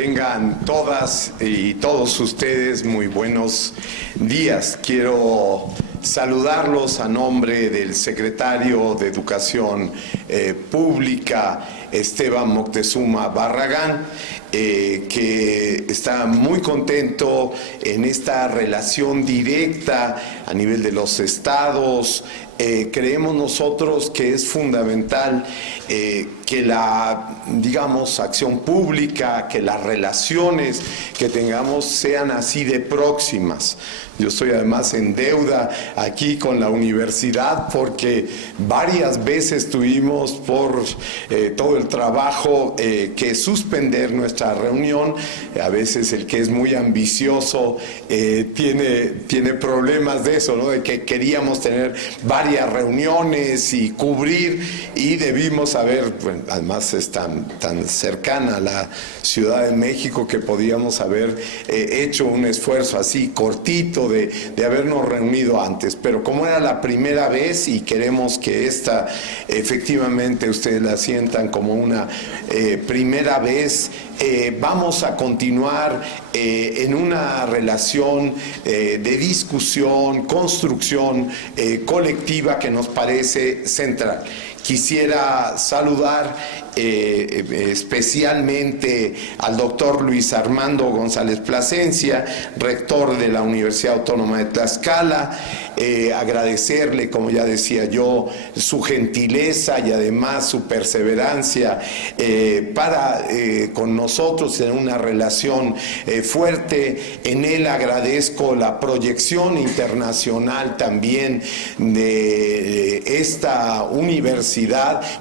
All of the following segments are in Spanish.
Tengan todas y todos ustedes muy buenos días. Quiero saludarlos a nombre del secretario de Educación Pública, Esteban Moctezuma Barragán, que está muy contento en esta relación directa a nivel de los estados. Creemos nosotros que es fundamental que la, digamos, acción pública, que las relaciones que tengamos sean así de próximas. Yo estoy además en deuda aquí con la universidad porque varias veces tuvimos por todo el trabajo que suspender nuestra reunión. A veces el que es muy ambicioso tiene problemas de eso, ¿no? De que queríamos tener varias reuniones y cubrir, y debimos haber, bueno, además es tan cercana a la Ciudad de México que podíamos haber hecho un esfuerzo así cortito de habernos reunido antes, pero como era la primera vez y queremos que esta efectivamente ustedes la sientan como una primera vez, vamos a continuar en una relación de discusión, construcción colectiva que nos parece central. Quisiera saludar especialmente al doctor Luis Armando González Plasencia, rector de la Universidad Autónoma de Tlaxcala, agradecerle, como ya decía yo, su gentileza y además su perseverancia para con nosotros tener una relación fuerte. En él agradezco la proyección internacional también de esta universidad,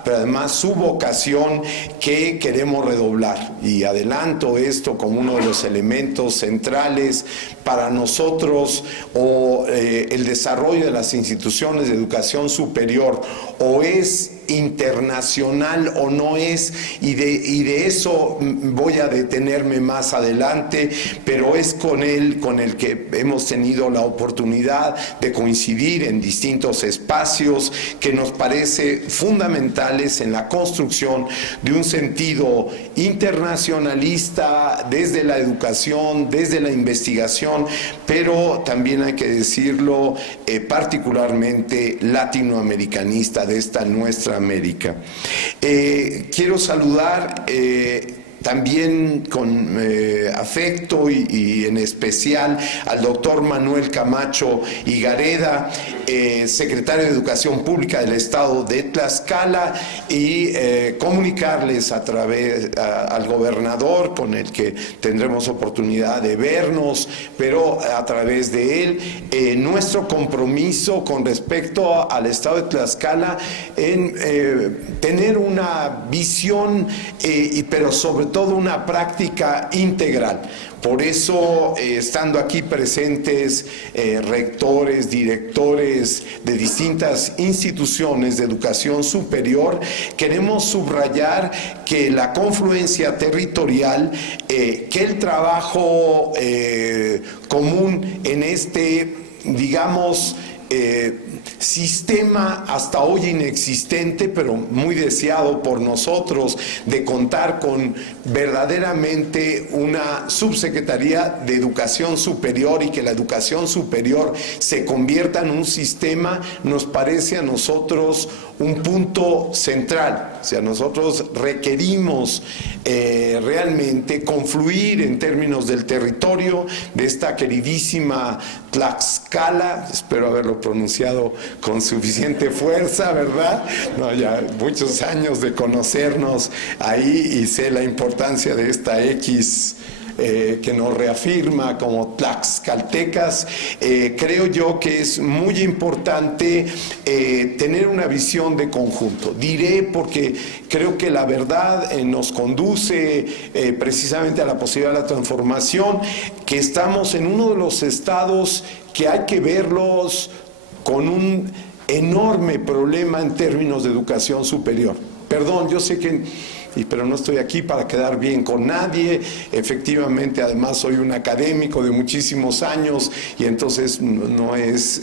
pero además su vocación que queremos redoblar, y adelanto esto como uno de los elementos centrales para nosotros, el desarrollo de las instituciones de educación superior o es internacional o no es, y de eso voy a detenerme más adelante, pero es con él con el que hemos tenido la oportunidad de coincidir en distintos espacios que nos parece fundamentales en la construcción de un sentido internacionalista desde la educación, desde la investigación, pero también hay que decirlo particularmente latinoamericanista de esta nuestra América. Quiero saludar también con afecto y en especial al doctor Manuel Camacho Higareda, secretario de Educación Pública del Estado de Tlaxcala, y comunicarles a través al gobernador, con el que tendremos oportunidad de vernos, pero a través de él, nuestro compromiso con respecto al Estado de Tlaxcala en tener una visión, pero sobre todo una práctica integral. Por eso, estando aquí presentes rectores, directores de distintas instituciones de educación superior, queremos subrayar que la confluencia territorial, que el trabajo común en este, digamos, sistema hasta hoy inexistente, pero muy deseado por nosotros, de contar con verdaderamente una subsecretaría de educación superior y que la educación superior se convierta en un sistema, nos parece a nosotros un punto central. O sea, nosotros requerimos realmente confluir en términos del territorio de esta queridísima Tlaxcala, espero haberlo pronunciado con suficiente fuerza, ¿verdad? No, ya muchos años de conocernos ahí y sé la importancia de esta X que nos reafirma como tlaxcaltecas. Creo yo que es muy importante tener una visión de conjunto. Diré porque creo que la verdad nos conduce precisamente a la posibilidad de la transformación, que estamos en uno de los estados que hay que verlos con un enorme problema en términos de educación superior. Perdón, yo sé que pero no estoy aquí para quedar bien con nadie. Efectivamente, además soy un académico de muchísimos años y entonces no es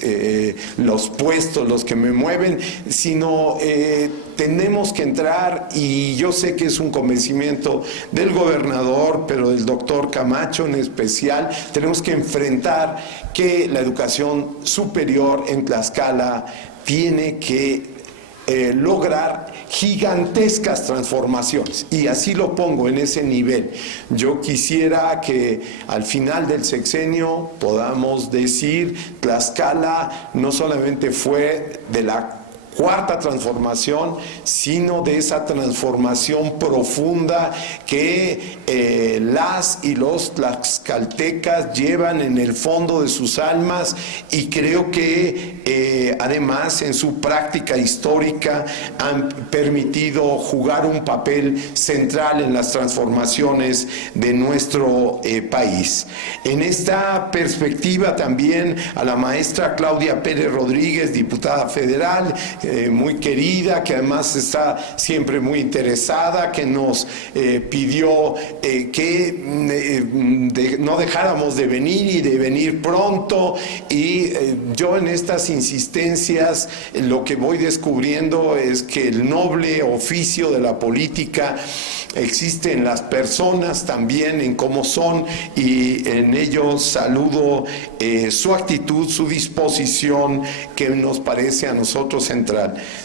los puestos los que me mueven, sino tenemos que entrar, y yo sé que es un convencimiento del gobernador, pero del doctor Camacho en especial, tenemos que enfrentar que la educación superior en Tlaxcala tiene que lograr gigantescas transformaciones, y así lo pongo en ese nivel. Yo quisiera que al final del sexenio podamos decir: Tlaxcala no solamente fue de la cuarta transformación, sino de esa transformación profunda que las y los tlaxcaltecas llevan en el fondo de sus almas, y creo que además en su práctica histórica han permitido jugar un papel central en las transformaciones de nuestro país. En esta perspectiva también a la maestra Claudia Pérez Rodríguez, diputada federal, muy querida, que además está siempre muy interesada, que nos pidió que no dejáramos de venir y de venir pronto, y yo en estas insistencias lo que voy descubriendo es que el noble oficio de la política existe en las personas también, en cómo son, y en ello saludo su actitud, su disposición, que nos parece a nosotros central.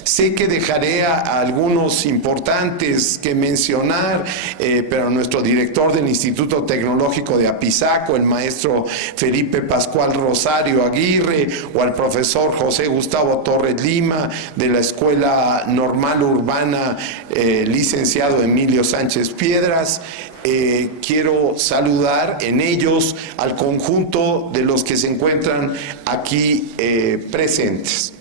Sé que dejaré a algunos importantes que mencionar, pero a nuestro director del Instituto Tecnológico de Apizaco, el maestro Felipe Pascual Rosario Aguirre, o al profesor José Gustavo Torres Lima de la Escuela Normal Urbana, licenciado Emilio Sánchez Piedras. Quiero saludar en ellos al conjunto de los que se encuentran aquí presentes.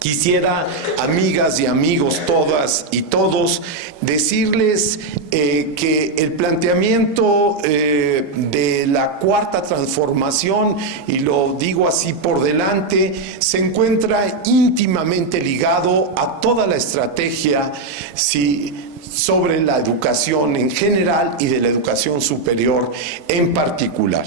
Quisiera, amigas y amigos, todas y todos, decirles que el planteamiento de la cuarta transformación, y lo digo así por delante, se encuentra íntimamente ligado a toda la estrategia sobre la educación en general y de la educación superior en particular.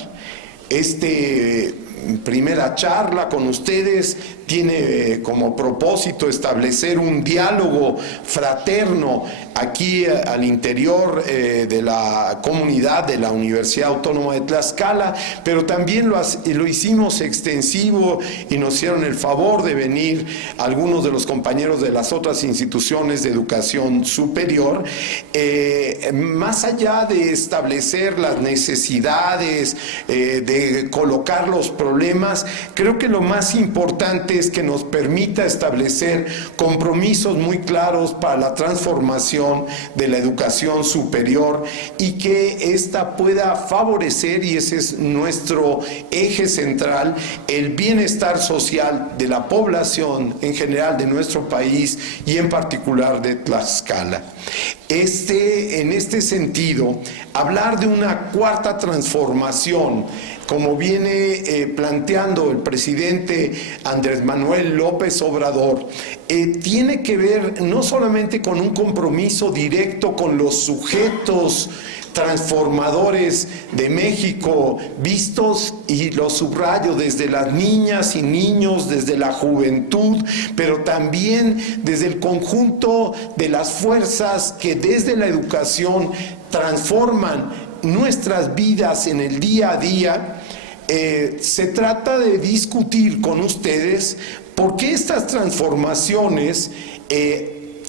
Primera charla con ustedes tiene como propósito establecer un diálogo fraterno aquí al interior de la comunidad de la Universidad Autónoma de Tlaxcala, pero también lo hicimos extensivo y nos hicieron el favor de venir algunos de los compañeros de las otras instituciones de educación superior. Más allá de establecer las necesidades, de colocar los problemas, creo que lo más importante es que nos permita establecer compromisos muy claros para la transformación de la educación superior, y que ésta pueda favorecer, y ese es nuestro eje central, el bienestar social de la población en general de nuestro país y en particular de Tlaxcala. En este sentido, hablar de una cuarta transformación, como viene planteando el presidente Andrés Manuel López Obrador, tiene que ver no solamente con un compromiso directo con los sujetos transformadores de México, vistos, y lo subrayo, desde las niñas y niños, desde la juventud, pero también desde el conjunto de las fuerzas que desde la educación transforman nuestras vidas en el día a día. Se trata de discutir con ustedes por qué estas transformaciones,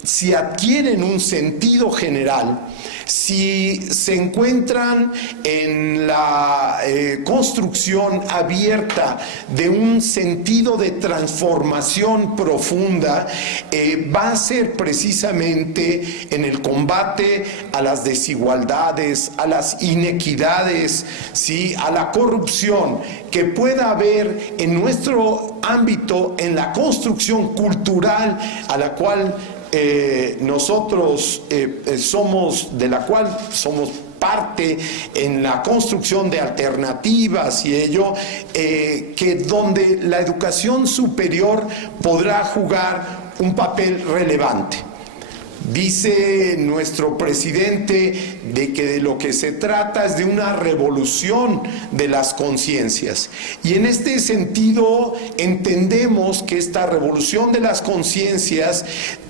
si adquieren un sentido general, si se encuentran en la construcción abierta de un sentido de transformación profunda, va a ser precisamente en el combate a las desigualdades, a las inequidades, ¿sí?, a la corrupción que pueda haber en nuestro ámbito, en la construcción cultural a la cual nosotros de la cual somos parte en la construcción de alternativas, y ello, que donde la educación superior podrá jugar un papel relevante. Dice nuestro presidente de que de lo que se trata es de una revolución de las conciencias. Y en este sentido entendemos que esta revolución de las conciencias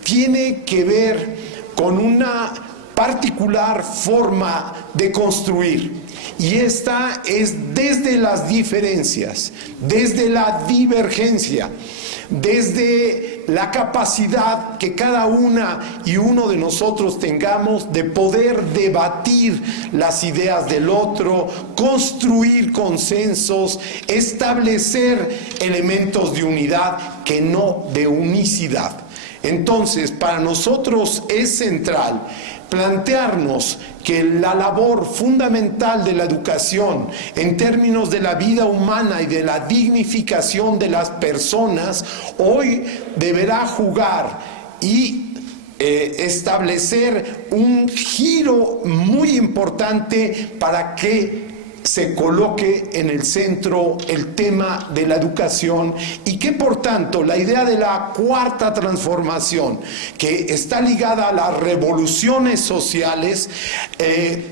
tiene que ver con una particular forma de construir. Y esta es desde las diferencias, desde la divergencia, desde la capacidad que cada una y uno de nosotros tengamos de poder debatir las ideas del otro, construir consensos, establecer elementos de unidad que no de unicidad. Entonces, para nosotros es central plantearnos que la labor fundamental de la educación en términos de la vida humana y de la dignificación de las personas hoy deberá jugar y establecer un giro muy importante para que se coloque en el centro el tema de la educación y que por tanto la idea de la cuarta transformación, que está ligada a las revoluciones sociales,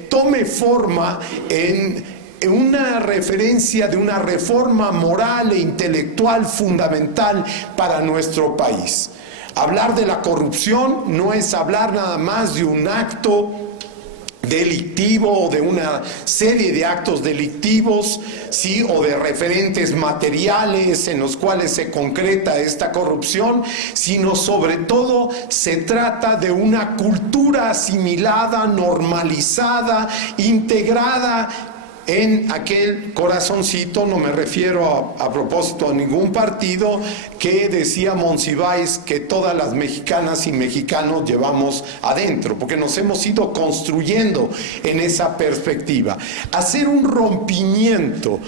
tome forma en una referencia de una reforma moral e intelectual fundamental para nuestro país. Hablar de la corrupción no es hablar nada más de un acto delictivo o de una serie de actos delictivos, sí, o de referentes materiales en los cuales se concreta esta corrupción, sino sobre todo se trata de una cultura asimilada, normalizada, integrada en aquel corazoncito. No me refiero a propósito a ningún partido, que decía Monsiváis que todas las mexicanas y mexicanos llevamos adentro, porque nos hemos ido construyendo en esa perspectiva. Hacer un rompimiento,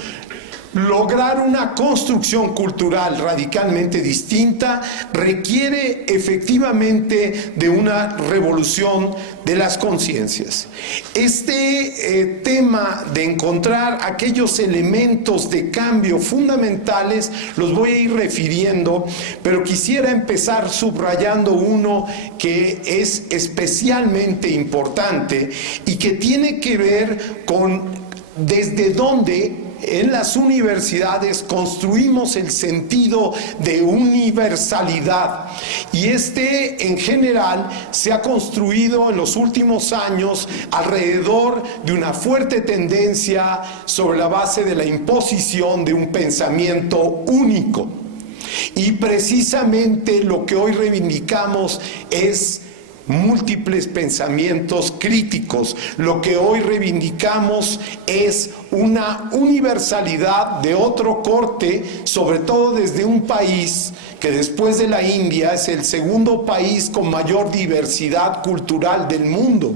lograr una construcción cultural radicalmente distinta requiere efectivamente de una revolución de las conciencias. Este tema de encontrar aquellos elementos de cambio fundamentales los voy a ir refiriendo, pero quisiera empezar subrayando uno que es especialmente importante y que tiene que ver con desde dónde en las universidades construimos el sentido de universalidad, y este en general se ha construido en los últimos años alrededor de una fuerte tendencia sobre la base de la imposición de un pensamiento único. Y precisamente lo que hoy reivindicamos es múltiples pensamientos críticos. Lo que hoy reivindicamos es una universalidad de otro corte, sobre todo desde un país que después de la India es el segundo país con mayor diversidad cultural del mundo.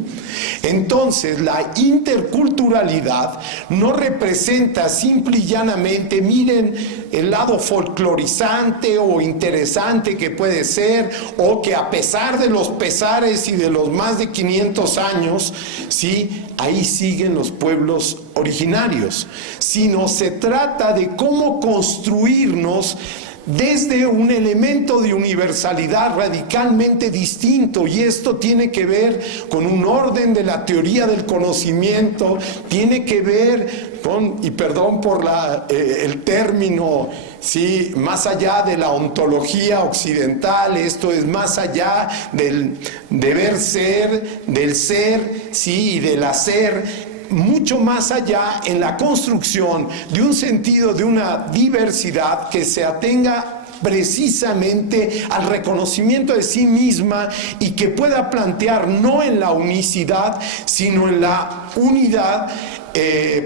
Entonces, la interculturalidad no representa simple y llanamente, miren, el lado folclorizante o interesante que puede ser, o que a pesar de los pesares y de los más de 500 años, sí, ahí siguen los pueblos originarios, sino se trata de cómo construirnos desde un elemento de universalidad radicalmente distinto, y esto tiene que ver con un orden de la teoría del conocimiento, tiene que ver con, y perdón por el término, sí, más allá de la ontología occidental, esto es más allá del deber ser, del ser, sí, y del hacer, mucho más allá en la construcción de un sentido de una diversidad que se atenga precisamente al reconocimiento de sí misma y que pueda plantear no en la unicidad, sino en la unidad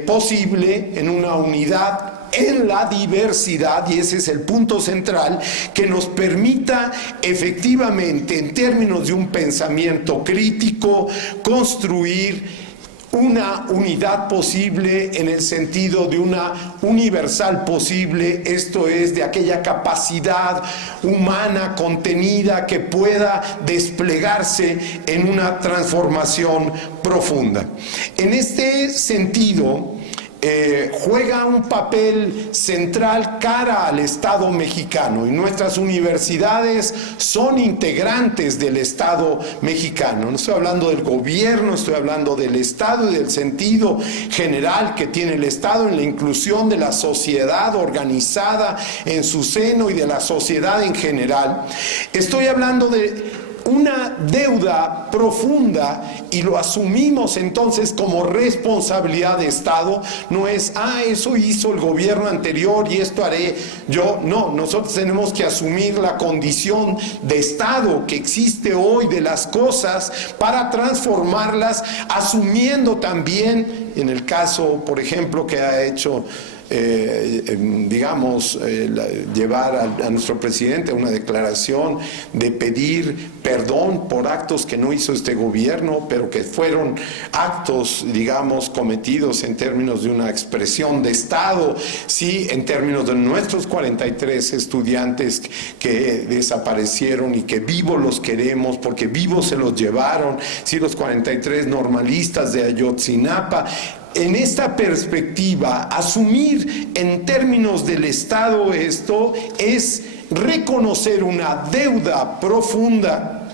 posible, en una unidad en la diversidad, y ese es el punto central, que nos permita efectivamente, en términos de un pensamiento crítico, construir una unidad posible en el sentido de una universal posible, esto es, de aquella capacidad humana contenida que pueda desplegarse en una transformación profunda. En este sentido, juega un papel central cara al Estado mexicano, y nuestras universidades son integrantes del Estado mexicano. No estoy hablando del gobierno, estoy hablando del Estado y del sentido general que tiene el Estado en la inclusión de la sociedad organizada en su seno y de la sociedad en general. Estoy hablando de una deuda profunda, y lo asumimos entonces como responsabilidad de Estado. No es, eso hizo el gobierno anterior y esto haré yo. No, nosotros tenemos que asumir la condición de Estado que existe hoy de las cosas para transformarlas, asumiendo también, en el caso, por ejemplo, que ha hecho llevar a nuestro presidente a una declaración de pedir perdón por actos que no hizo este gobierno, pero que fueron actos, digamos, cometidos en términos de una expresión de Estado, sí, en términos de nuestros 43 estudiantes que desaparecieron y que vivos los queremos, porque vivos se los llevaron, sí, los 43 normalistas de Ayotzinapa. En esta perspectiva, asumir en términos del Estado esto es reconocer una deuda profunda,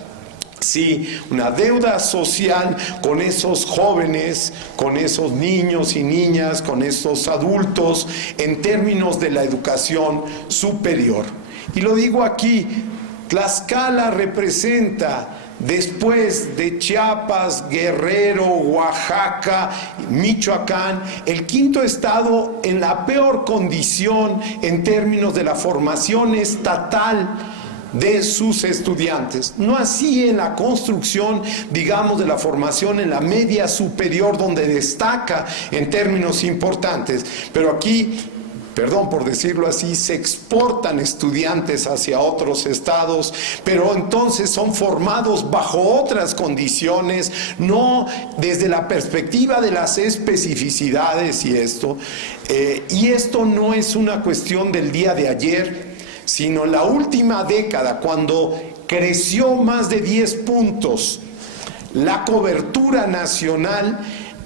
sí, una deuda social con esos jóvenes, con esos niños y niñas, con esos adultos, en términos de la educación superior. Y lo digo aquí, Tlaxcala representa, después de Chiapas, Guerrero, Oaxaca, Michoacán, el quinto estado en la peor condición en términos de la formación estatal de sus estudiantes. No así en la construcción, digamos, de la formación en la media superior, donde destaca en términos importantes. Pero aquí, perdón por decirlo así, se exportan estudiantes hacia otros estados, pero entonces son formados bajo otras condiciones, no desde la perspectiva de las especificidades y esto no es una cuestión del día de ayer, sino la última década, cuando creció más de 10 puntos la cobertura nacional,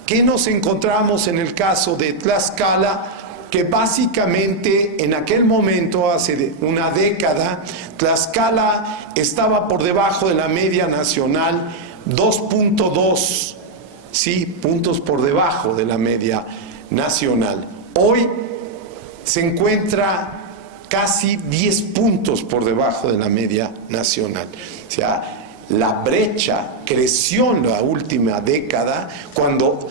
que nos encontramos en el caso de Tlaxcala, que básicamente en aquel momento, hace una década, Tlaxcala estaba por debajo de la media nacional, 2.2, sí, puntos por debajo de la media nacional. Hoy se encuentra casi 10 puntos por debajo de la media nacional. O sea, la brecha creció en la última década, cuando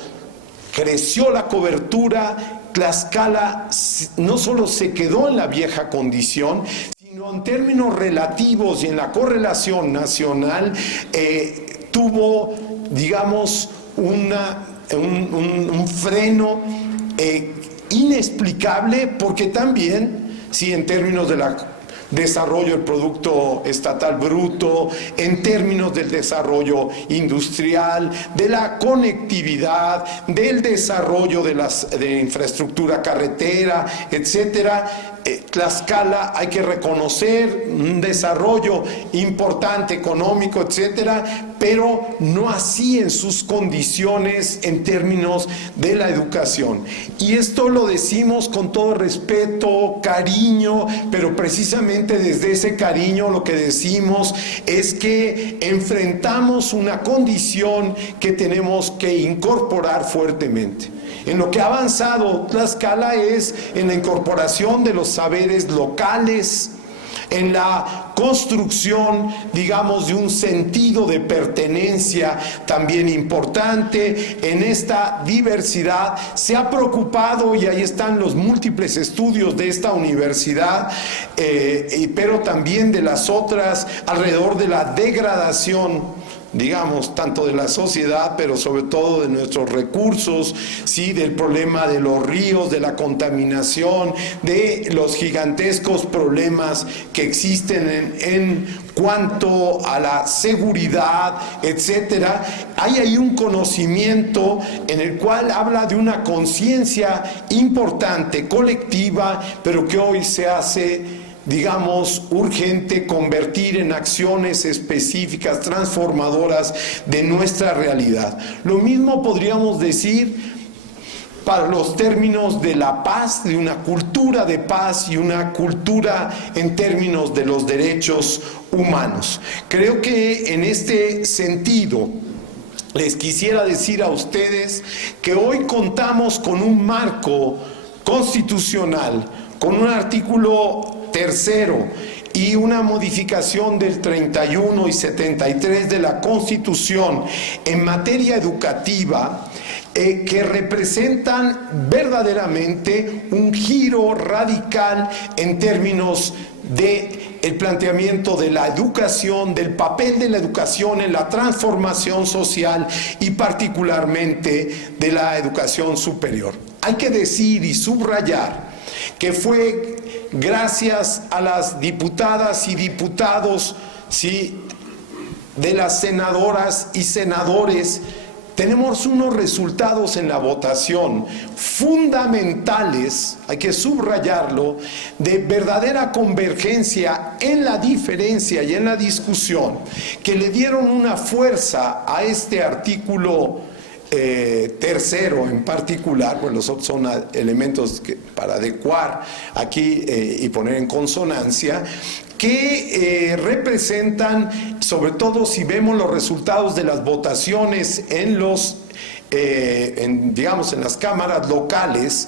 creció la cobertura. Tlaxcala no solo se quedó en la vieja condición, sino en términos relativos y en la correlación nacional tuvo, digamos, un freno inexplicable, porque también, sí, en términos de la desarrollo del Producto Estatal Bruto, en términos del desarrollo industrial, de la conectividad, del desarrollo de infraestructura carretera, etcétera. Tlaxcala, hay que reconocer un desarrollo importante económico, etcétera, pero no así en sus condiciones en términos de la educación. Y esto lo decimos con todo respeto, cariño, pero precisamente desde ese cariño lo que decimos es que enfrentamos una condición que tenemos que incorporar fuertemente. En lo que ha avanzado Tlaxcala es en la incorporación de los saberes locales, en la construcción, digamos, de un sentido de pertenencia también importante. En esta diversidad se ha preocupado, y ahí están los múltiples estudios de esta universidad, pero también de las otras, alrededor de la degradación, digamos, tanto de la sociedad, pero sobre todo de nuestros recursos, sí, del problema de los ríos, de la contaminación, de los gigantescos problemas que existen en cuanto a la seguridad, etcétera. Hay ahí un conocimiento en el cual habla de una conciencia importante, colectiva, pero que hoy se hace, digamos, urgente convertir en acciones específicas, transformadoras de nuestra realidad. Lo mismo podríamos decir para los términos de la paz, de una cultura de paz y una cultura en términos de los derechos humanos. Creo que en este sentido les quisiera decir a ustedes que hoy contamos con un marco constitucional, con un artículo 3º y una modificación del 31 y 73 de la Constitución en materia educativa que representan verdaderamente un giro radical en términos del planteamiento de la educación, del papel de la educación en la transformación social y particularmente de la educación superior. Hay que decir y subrayar que fue gracias a las diputadas y diputados, ¿sí?, de las senadoras y senadores, tenemos unos resultados en la votación fundamentales, hay que subrayarlo, de verdadera convergencia en la diferencia y en la discusión, que le dieron una fuerza a este artículo 3º en particular. Bueno, los otros son elementos para adecuar aquí y poner en consonancia, que representan, sobre todo si vemos los resultados de las votaciones en digamos, en las cámaras locales,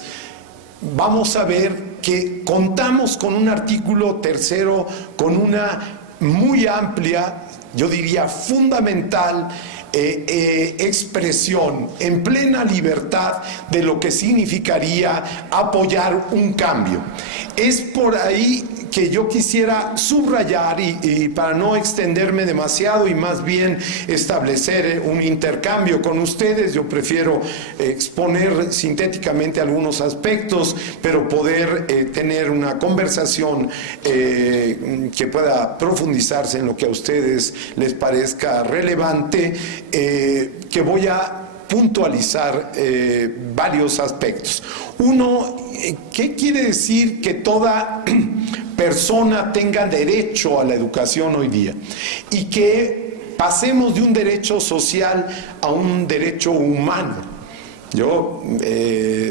vamos a ver que contamos con un artículo 3º con una muy amplia, yo diría fundamental, expresión en plena libertad de lo que significaría apoyar un cambio. Es por ahí que yo quisiera subrayar y para no extenderme demasiado y más bien establecer un intercambio con ustedes, yo prefiero exponer sintéticamente algunos aspectos, pero poder tener una conversación que pueda profundizarse en lo que a ustedes les parezca relevante, que voy a puntualizar varios aspectos. Uno, ¿qué quiere decir que toda persona tenga derecho a la educación hoy día? Y que pasemos de un derecho social a un derecho humano. Yo,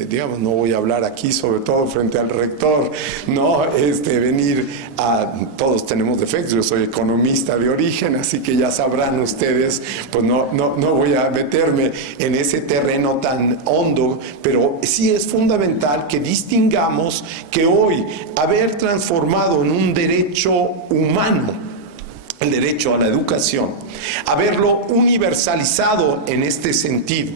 digamos, no voy a hablar aquí, sobre todo frente al rector, no venir a... Todos tenemos defectos, yo soy economista de origen, así que ya sabrán ustedes, pues no voy a meterme en ese terreno tan hondo, pero sí es fundamental que distingamos que hoy haber transformado en un derecho humano el derecho a la educación, haberlo universalizado en este sentido,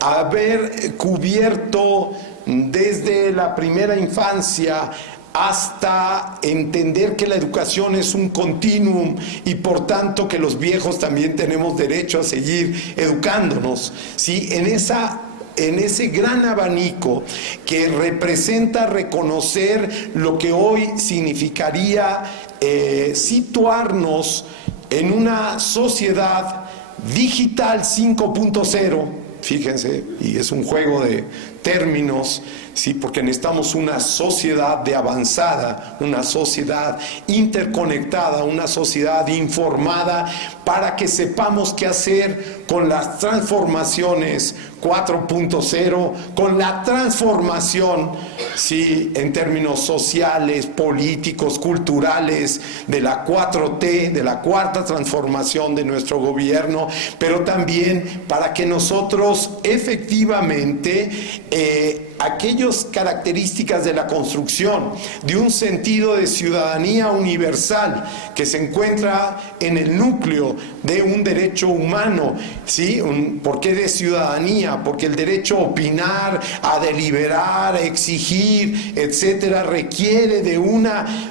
haber cubierto desde la primera infancia hasta entender que la educación es un continuum y por tanto que los viejos también tenemos derecho a seguir educándonos, ¿sí? En ese gran abanico que representa reconocer lo que hoy significaría situarnos en una sociedad digital 5.0, fíjense, y es un juego de términos, sí, porque necesitamos una sociedad de avanzada, una sociedad interconectada, una sociedad informada, para que sepamos qué hacer con las transformaciones 4.0, con la transformación, sí, en términos sociales, políticos, culturales, de la 4T, de la cuarta transformación de nuestro gobierno, pero también para que nosotros efectivamente aquellas características de la construcción de un sentido de ciudadanía universal que se encuentra en el núcleo de un derecho humano, ¿sí? ¿Por qué de ciudadanía? Porque el derecho a opinar, a deliberar, a exigir, etcétera, requiere de un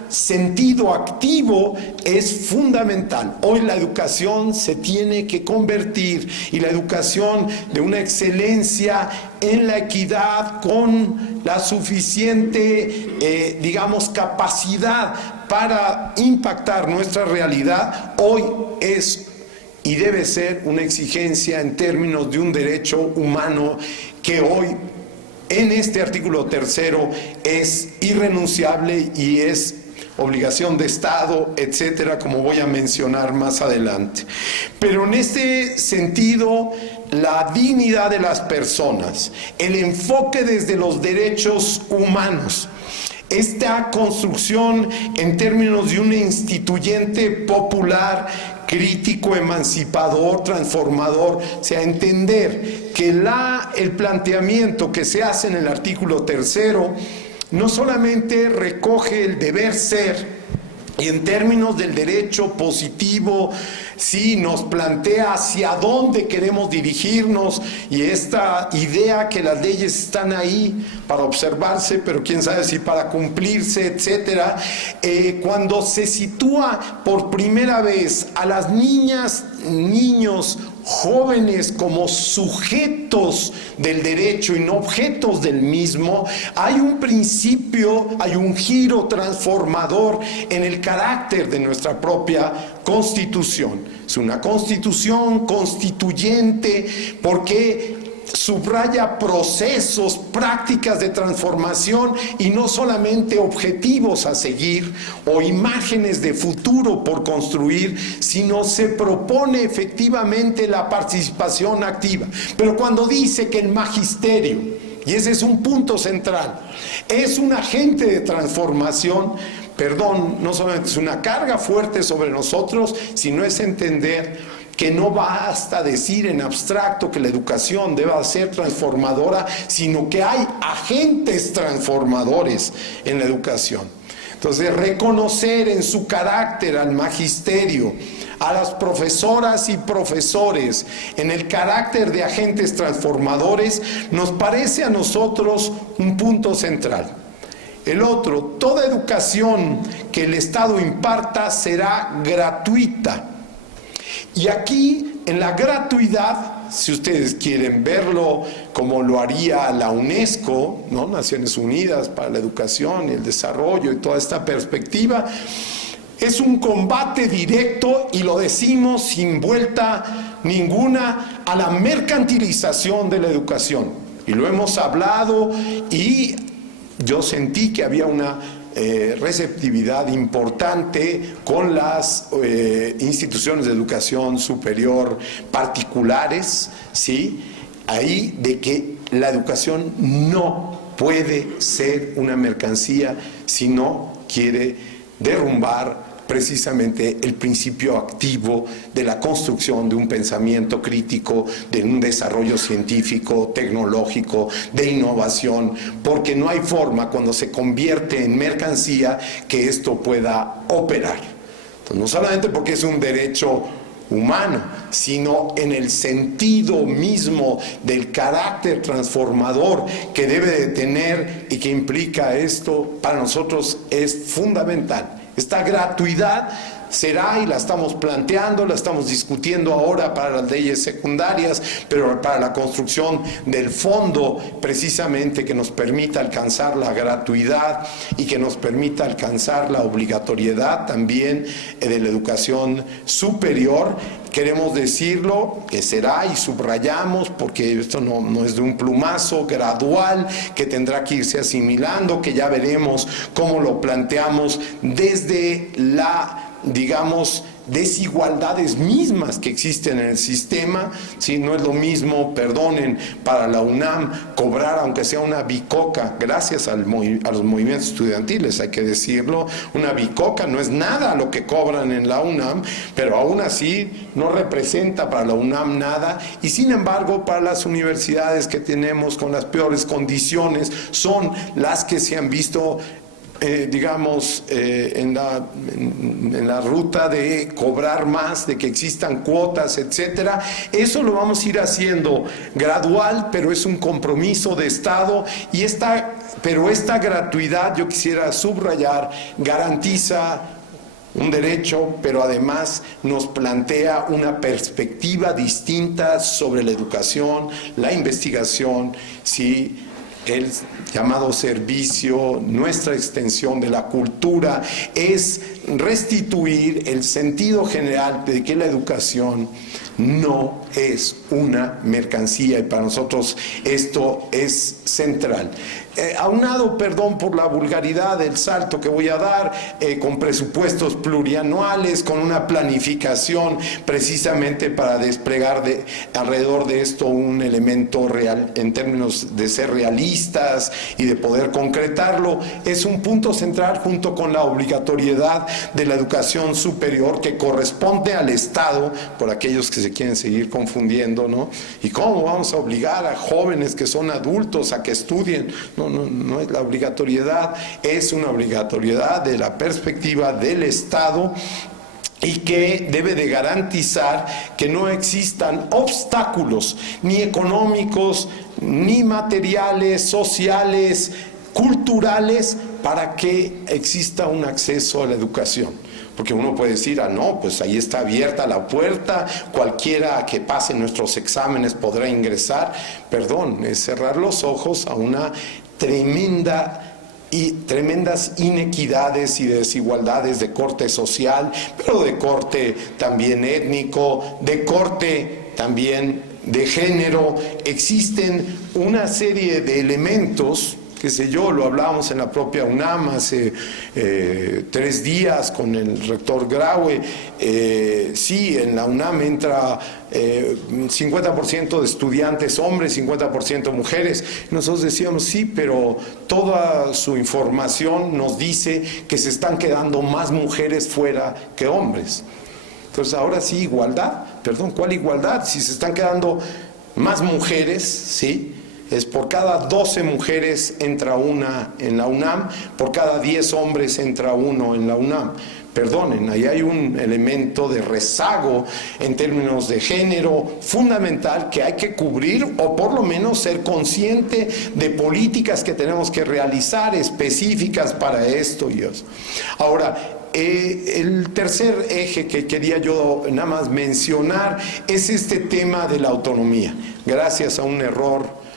sentido activo, es fundamental. Hoy la educación se tiene que convertir, y la educación de una excelencia en la equidad con la suficiente, digamos, capacidad para impactar nuestra realidad, hoy es y debe ser una exigencia en términos de un derecho humano que hoy en este artículo 3º es irrenunciable y es obligación de Estado, etcétera, como voy a mencionar más adelante. Pero en este sentido, la dignidad de las personas, el enfoque desde los derechos humanos, esta construcción en términos de un instituyente popular, crítico, emancipador, transformador, o sea, entender que el planteamiento que se hace en el artículo 3 no solamente recoge el deber ser, y en términos del derecho positivo, sí nos plantea hacia dónde queremos dirigirnos, y esta idea que las leyes están ahí para observarse, pero quién sabe si para cumplirse, etcétera. Cuando se sitúa por primera vez a las niñas, niños, jóvenes como sujetos del derecho y no objetos del mismo, hay un principio, hay un giro transformador en el carácter de nuestra propia Constitución. Es una Constitución constituyente porque subraya procesos, prácticas de transformación y no solamente objetivos a seguir o imágenes de futuro por construir, sino se propone efectivamente la participación activa. Pero cuando dice que el magisterio, y ese es un punto central, es un agente de transformación, perdón, no solamente es una carga fuerte sobre nosotros, sino es entender que no basta decir en abstracto que la educación deba ser transformadora, sino que hay agentes transformadores en la educación. Entonces, reconocer en su carácter al magisterio, a las profesoras y profesores, en el carácter de agentes transformadores, nos parece a nosotros un punto central. El otro, toda educación que el Estado imparta será gratuita. Y aquí, en la gratuidad, si ustedes quieren verlo como lo haría la UNESCO, ¿no? Naciones Unidas para la Educación y el Desarrollo y toda esta perspectiva, es un combate directo, y lo decimos sin vuelta ninguna, a la mercantilización de la educación. Y lo hemos hablado, y yo sentí que había una receptividad importante con las instituciones de educación superior particulares, ¿sí? Ahí, de que la educación no puede ser una mercancía si no quiere derrumbar precisamente el principio activo de la construcción de un pensamiento crítico, de un desarrollo científico, tecnológico, de innovación, porque no hay forma, cuando se convierte en mercancía, que esto pueda operar. Entonces, no solamente porque es un derecho humano, sino en el sentido mismo del carácter transformador que debe de tener y que implica esto, para nosotros es fundamental. Esta gratuidad será, y la estamos planteando, la estamos discutiendo ahora para las leyes secundarias, pero para la construcción del fondo precisamente que nos permita alcanzar la gratuidad y que nos permita alcanzar la obligatoriedad también de la educación superior. Queremos decirlo, que será, y subrayamos, porque esto no es de un plumazo, gradual, que tendrá que irse asimilando, que ya veremos cómo lo planteamos desde la, digamos, desigualdades mismas que existen en el sistema, ¿sí? No es lo mismo, perdonen, para la UNAM cobrar, aunque sea una bicoca, gracias a los movimientos estudiantiles, hay que decirlo, una bicoca no es nada lo que cobran en la UNAM, pero aún así no representa para la UNAM nada, y sin embargo para las universidades que tenemos con las peores condiciones son las que se han visto en la ruta de cobrar más, de que existan cuotas, etcétera. Eso lo vamos a ir haciendo gradual, pero es un compromiso de Estado, pero esta gratuidad, yo quisiera subrayar, garantiza un derecho, pero además nos plantea una perspectiva distinta sobre la educación, la investigación, ¿sí? El llamado servicio, nuestra extensión de la cultura, es restituir el sentido general de que la educación no es una mercancía, y para nosotros esto es central. Aunado, perdón por la vulgaridad del salto que voy a dar, con presupuestos plurianuales, con una planificación precisamente para desplegar alrededor de esto un elemento real en términos de ser realistas y de poder concretarlo, es un punto central junto con la obligatoriedad de la educación superior que corresponde al Estado, por aquellos que se quieren seguir confundiendo, ¿no? ¿Y cómo vamos a obligar a jóvenes que son adultos a que estudien? No es la obligatoriedad, es una obligatoriedad de la perspectiva del Estado, y que debe de garantizar que no existan obstáculos ni económicos, ni materiales, sociales, culturales, para que exista un acceso a la educación. Porque uno puede decir, no, pues ahí está abierta la puerta, cualquiera que pase nuestros exámenes podrá ingresar. Perdón, es cerrar los ojos a una tremendas inequidades y desigualdades de corte social, pero de corte también étnico, de corte también de género. Existen una serie de elementos, qué sé yo, lo hablábamos en la propia UNAM hace 3 días con el rector Graue. Sí, en la UNAM entra 50% de estudiantes hombres, 50% mujeres. Nosotros decíamos, sí, pero toda su información nos dice que se están quedando más mujeres fuera que hombres. Entonces, ahora sí, igualdad. Perdón, ¿cuál igualdad? Si se están quedando más mujeres, ¿sí?, es por cada 12 mujeres entra una en la UNAM, por cada 10 hombres entra uno en la UNAM. Perdonen, ahí hay un elemento de rezago en términos de género fundamental que hay que cubrir, o por lo menos ser consciente de políticas que tenemos que realizar específicas para esto y eso. Ahora, el tercer eje que quería yo nada más mencionar es este tema de la autonomía. Gracias a un error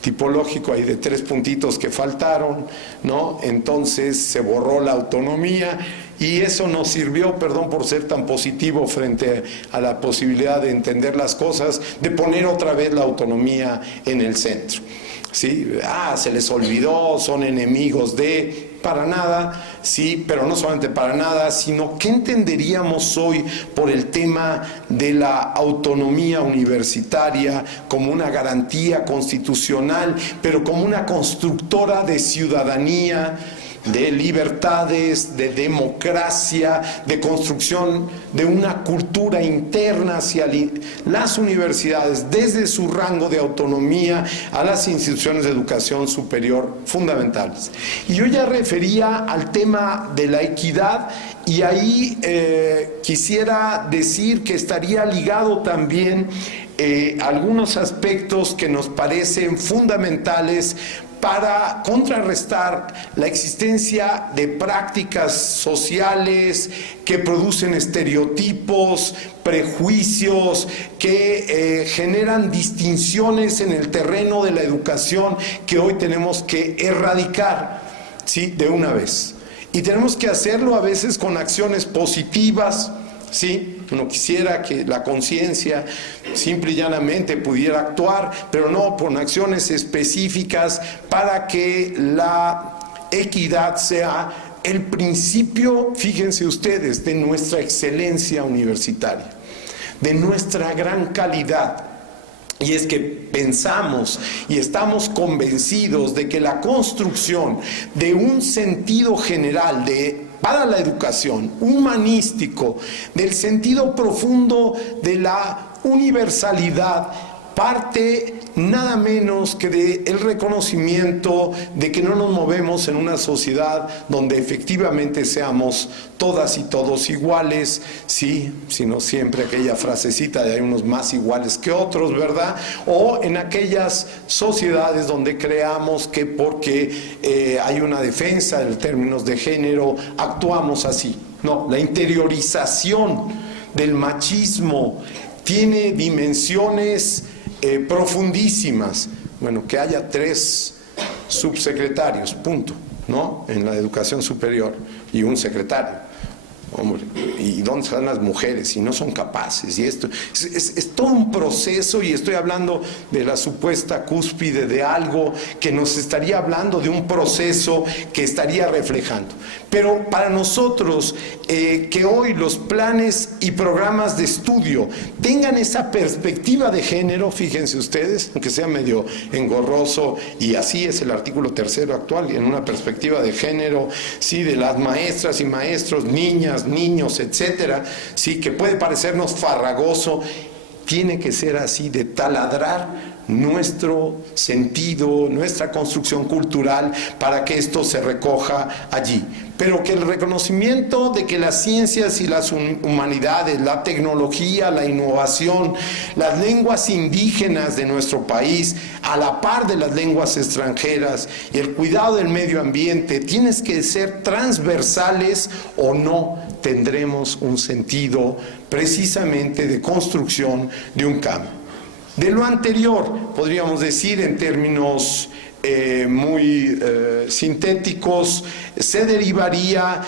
tipológico ahí de 3 puntitos que faltaron, ¿no? Entonces se borró la autonomía, y eso nos sirvió, perdón por ser tan positivo frente a la posibilidad de entender las cosas, de poner otra vez la autonomía en el centro. ¿Sí? Se les olvidó, son enemigos de... Para nada, sí, pero no solamente para nada, sino ¿qué entenderíamos hoy por el tema de la autonomía universitaria como una garantía constitucional, pero como una constructora de ciudadanía, de libertades, de democracia, de construcción de una cultura interna hacia las universidades, desde su rango de autonomía a las instituciones de educación superior fundamentales? Y yo ya refería al tema de la equidad, y ahí quisiera decir que estaría ligado también algunos aspectos que nos parecen fundamentales para contrarrestar la existencia de prácticas sociales que producen estereotipos, prejuicios, que generan distinciones en el terreno de la educación que hoy tenemos que erradicar, ¿sí?, de una vez. Y tenemos que hacerlo a veces con acciones positivas, ¿sí? Uno quisiera que la conciencia simple y llanamente pudiera actuar, pero no, con acciones específicas para que la equidad sea el principio, fíjense ustedes, de nuestra excelencia universitaria, de nuestra gran calidad. Y es que pensamos y estamos convencidos de que la construcción de un sentido general para la educación, humanístico, del sentido profundo de la universalidad, parte nada menos que del reconocimiento de que no nos movemos en una sociedad donde efectivamente seamos todas y todos iguales, sí, sino siempre aquella frasecita de hay unos más iguales que otros, ¿verdad? O en aquellas sociedades donde creamos que porque hay una defensa en términos de género, actuamos así. No, la interiorización del machismo tiene dimensiones profundísimas. Bueno, que haya 3 subsecretarios, punto, ¿no?, en la educación superior, y un secretario. hombre, ¿y dónde están las mujeres? Y no son capaces, y esto es todo un proceso, y estoy hablando de la supuesta cúspide de algo que nos estaría hablando de un proceso que estaría reflejando. Pero para nosotros, que hoy los planes y programas de estudio tengan esa perspectiva de género, fíjense ustedes, aunque sea medio engorroso, y así es el artículo 3º actual, en una perspectiva de género, sí, de las maestras y maestros, niñas, niños, etcétera, sí, que puede parecernos farragoso, tiene que ser así, de taladrar nuestro sentido, nuestra construcción cultural, para que esto se recoja allí. Pero que el reconocimiento de que las ciencias y las humanidades, la tecnología, la innovación, las lenguas indígenas de nuestro país, a la par de las lenguas extranjeras, y el cuidado del medio ambiente, tienen que ser transversales, o no tendremos un sentido precisamente de construcción de un cambio. De lo anterior, podríamos decir en términos muy sintéticos, se derivaría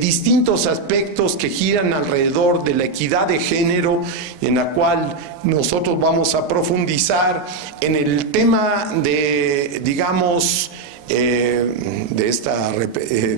distintos aspectos que giran alrededor de la equidad de género, en la cual nosotros vamos a profundizar en el tema de, digamos, de esta,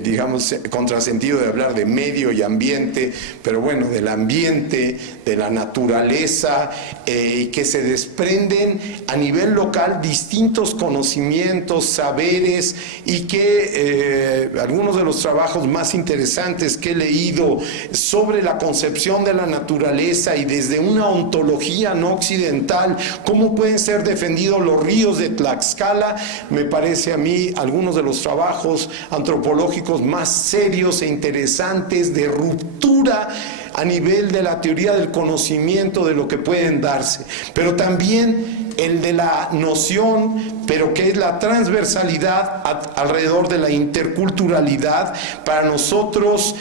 digamos, contrasentido de hablar de medio y ambiente, pero bueno, del ambiente, de la naturaleza, y que se desprenden a nivel local distintos conocimientos, saberes, y que algunos de los trabajos más interesantes que he leído sobre la concepción de la naturaleza y desde una ontología no occidental, cómo pueden ser defendidos los ríos de Tlaxcala, me parece a mí algunos de los trabajos antropológicos más serios e interesantes, de ruptura a nivel de la teoría del conocimiento de lo que pueden darse, pero también el de la noción, pero que es la transversalidad alrededor de la interculturalidad. Para nosotros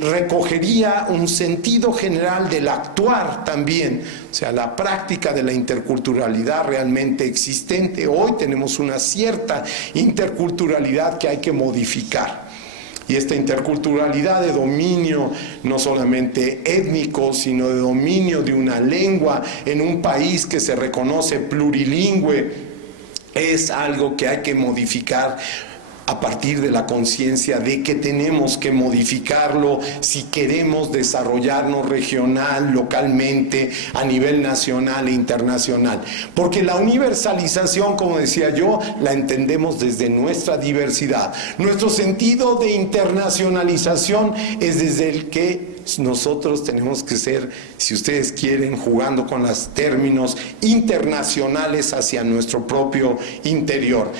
recogería un sentido general del actuar también, o sea, la práctica de la interculturalidad realmente existente. Hoy tenemos una cierta interculturalidad que hay que modificar. Y esta interculturalidad de dominio no solamente étnico, sino de dominio de una lengua en un país que se reconoce plurilingüe, es algo que hay que modificar a partir de la conciencia de que tenemos que modificarlo si queremos desarrollarnos regional, localmente, a nivel nacional e internacional. Porque la universalización, como decía yo, la entendemos desde nuestra diversidad. Nuestro sentido de internacionalización es desde el que nosotros tenemos que ser, si ustedes quieren, jugando con los términos internacionales hacia nuestro propio interior.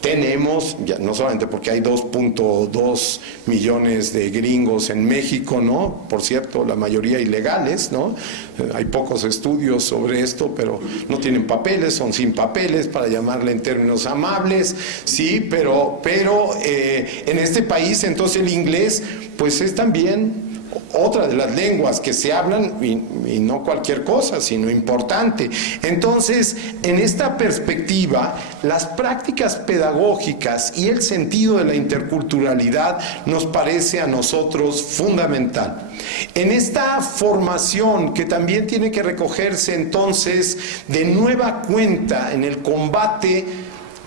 Tenemos, ya, no solamente porque hay 2.2 millones de gringos en México, ¿no? Por cierto, la mayoría ilegales, ¿no? Hay pocos estudios sobre esto, pero no tienen papeles, son sin papeles, para llamarle en términos amables, sí, pero en este país, entonces, el inglés, pues es también otra de las lenguas que se hablan, y no cualquier cosa, sino importante. Entonces, en esta perspectiva, las prácticas pedagógicas y el sentido de la interculturalidad nos parece a nosotros fundamental. En esta formación, que también tiene que recogerse entonces de nueva cuenta en el combate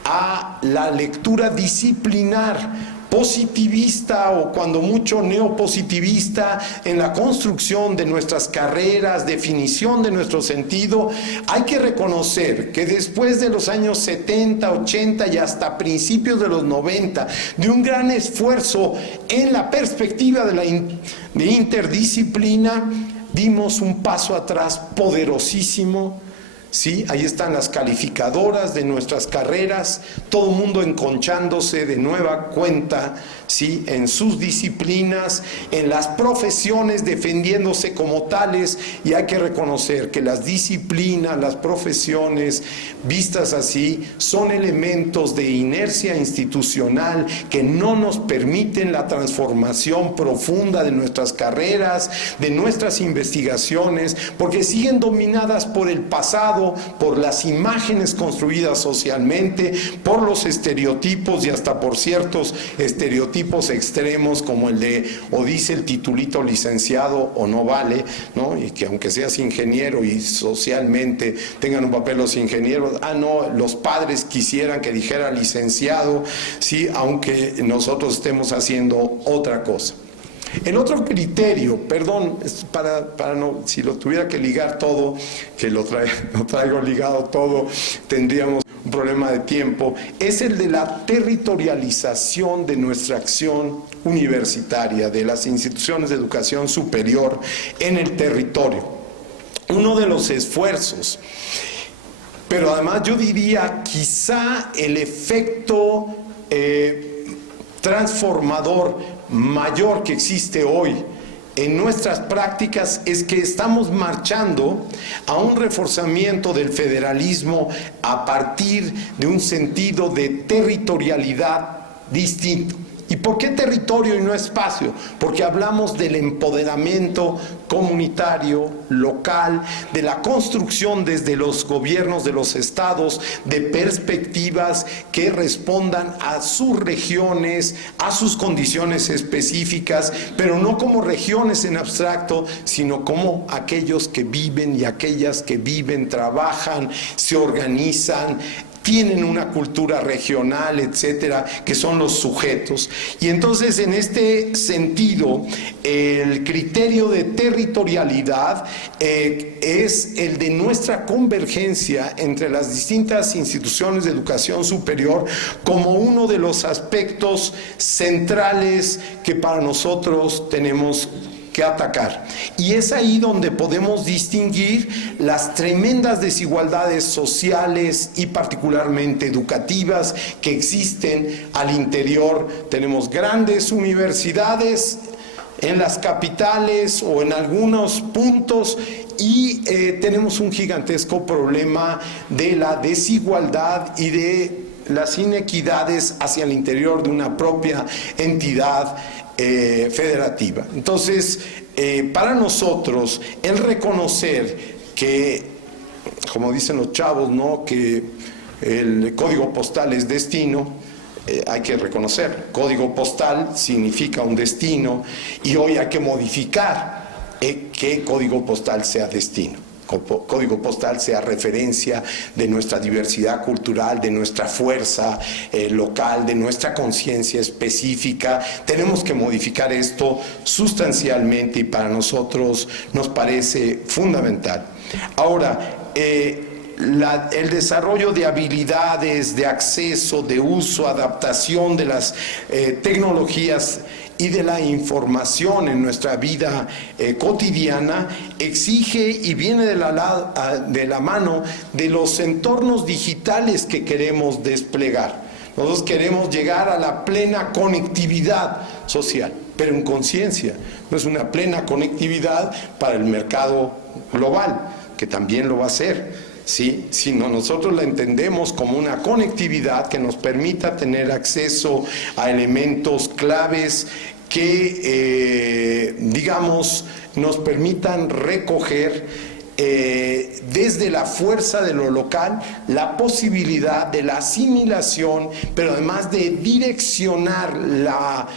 a la lectura disciplinar, positivista, o cuando mucho neopositivista, en la construcción de nuestras carreras, definición de nuestro sentido, hay que reconocer que después de los años 70, 80 y hasta principios de los 90, de un gran esfuerzo en la perspectiva de interdisciplina, dimos un paso atrás poderosísimo. Sí, ahí están las calificadoras de nuestras carreras, todo el mundo enconchándose de nueva cuenta, sí, en sus disciplinas, en las profesiones, defendiéndose como tales, y hay que reconocer que las disciplinas, las profesiones vistas así, son elementos de inercia institucional que no nos permiten la transformación profunda de nuestras carreras, de nuestras investigaciones, porque siguen dominadas por el pasado, por las imágenes construidas socialmente, por los estereotipos y hasta por ciertos estereotipos tipos extremos como el de o dice el titulito licenciado o no vale, ¿no? Y que aunque seas ingeniero y socialmente tengan un papel los ingenieros, no, los padres quisieran que dijera licenciado, sí, aunque nosotros estemos haciendo otra cosa. El otro criterio, perdón, para no, si lo tuviera que ligar todo, que lo traigo ligado todo, tendríamos un problema de tiempo, es el de la territorialización de nuestra acción universitaria, de las instituciones de educación superior en el territorio. Uno de los esfuerzos, pero además yo diría quizá el efecto transformador mayor que existe hoy en nuestras prácticas es que estamos marchando a un reforzamiento del federalismo a partir de un sentido de territorialidad distinto. ¿Y por qué territorio y no espacio? Porque hablamos del empoderamiento comunitario, local, de la construcción desde los gobiernos de los estados, de perspectivas que respondan a sus regiones, a sus condiciones específicas, pero no como regiones en abstracto, sino como aquellos que viven y aquellas que viven, trabajan, se organizan, tienen una cultura regional, etcétera, que son los sujetos. Y entonces, en este sentido, el criterio de territorialidad es el de nuestra convergencia entre las distintas instituciones de educación superior como uno de los aspectos centrales que para nosotros tenemos que atacar. Y es ahí donde podemos distinguir las tremendas desigualdades sociales y particularmente educativas que existen al interior. Tenemos grandes universidades en las capitales o en algunos puntos y tenemos un gigantesco problema de la desigualdad y de las inequidades hacia el interior de una propia entidad federativa. Entonces, para nosotros, el reconocer que, como dicen los chavos, ¿no?, que el código postal es destino, hay que reconocer, código postal significa un destino y hoy hay que modificar que código postal sea destino. Código postal sea referencia de nuestra diversidad cultural, de nuestra fuerza local, de nuestra conciencia específica. Tenemos que modificar esto sustancialmente y para nosotros nos parece fundamental. Ahora, el desarrollo de habilidades, de acceso, de uso, adaptación de las tecnologías y de la información en nuestra vida cotidiana exige y viene de la mano de los entornos digitales que queremos desplegar. Nosotros queremos llegar a la plena conectividad social, pero en conciencia. No es una plena conectividad para el mercado global, que también lo va a hacer, ¿sí? Sino nosotros la entendemos como una conectividad que nos permita tener acceso a elementos claves que, digamos, nos permitan recoger desde la fuerza de lo local la posibilidad de la asimilación, pero además de direccionar la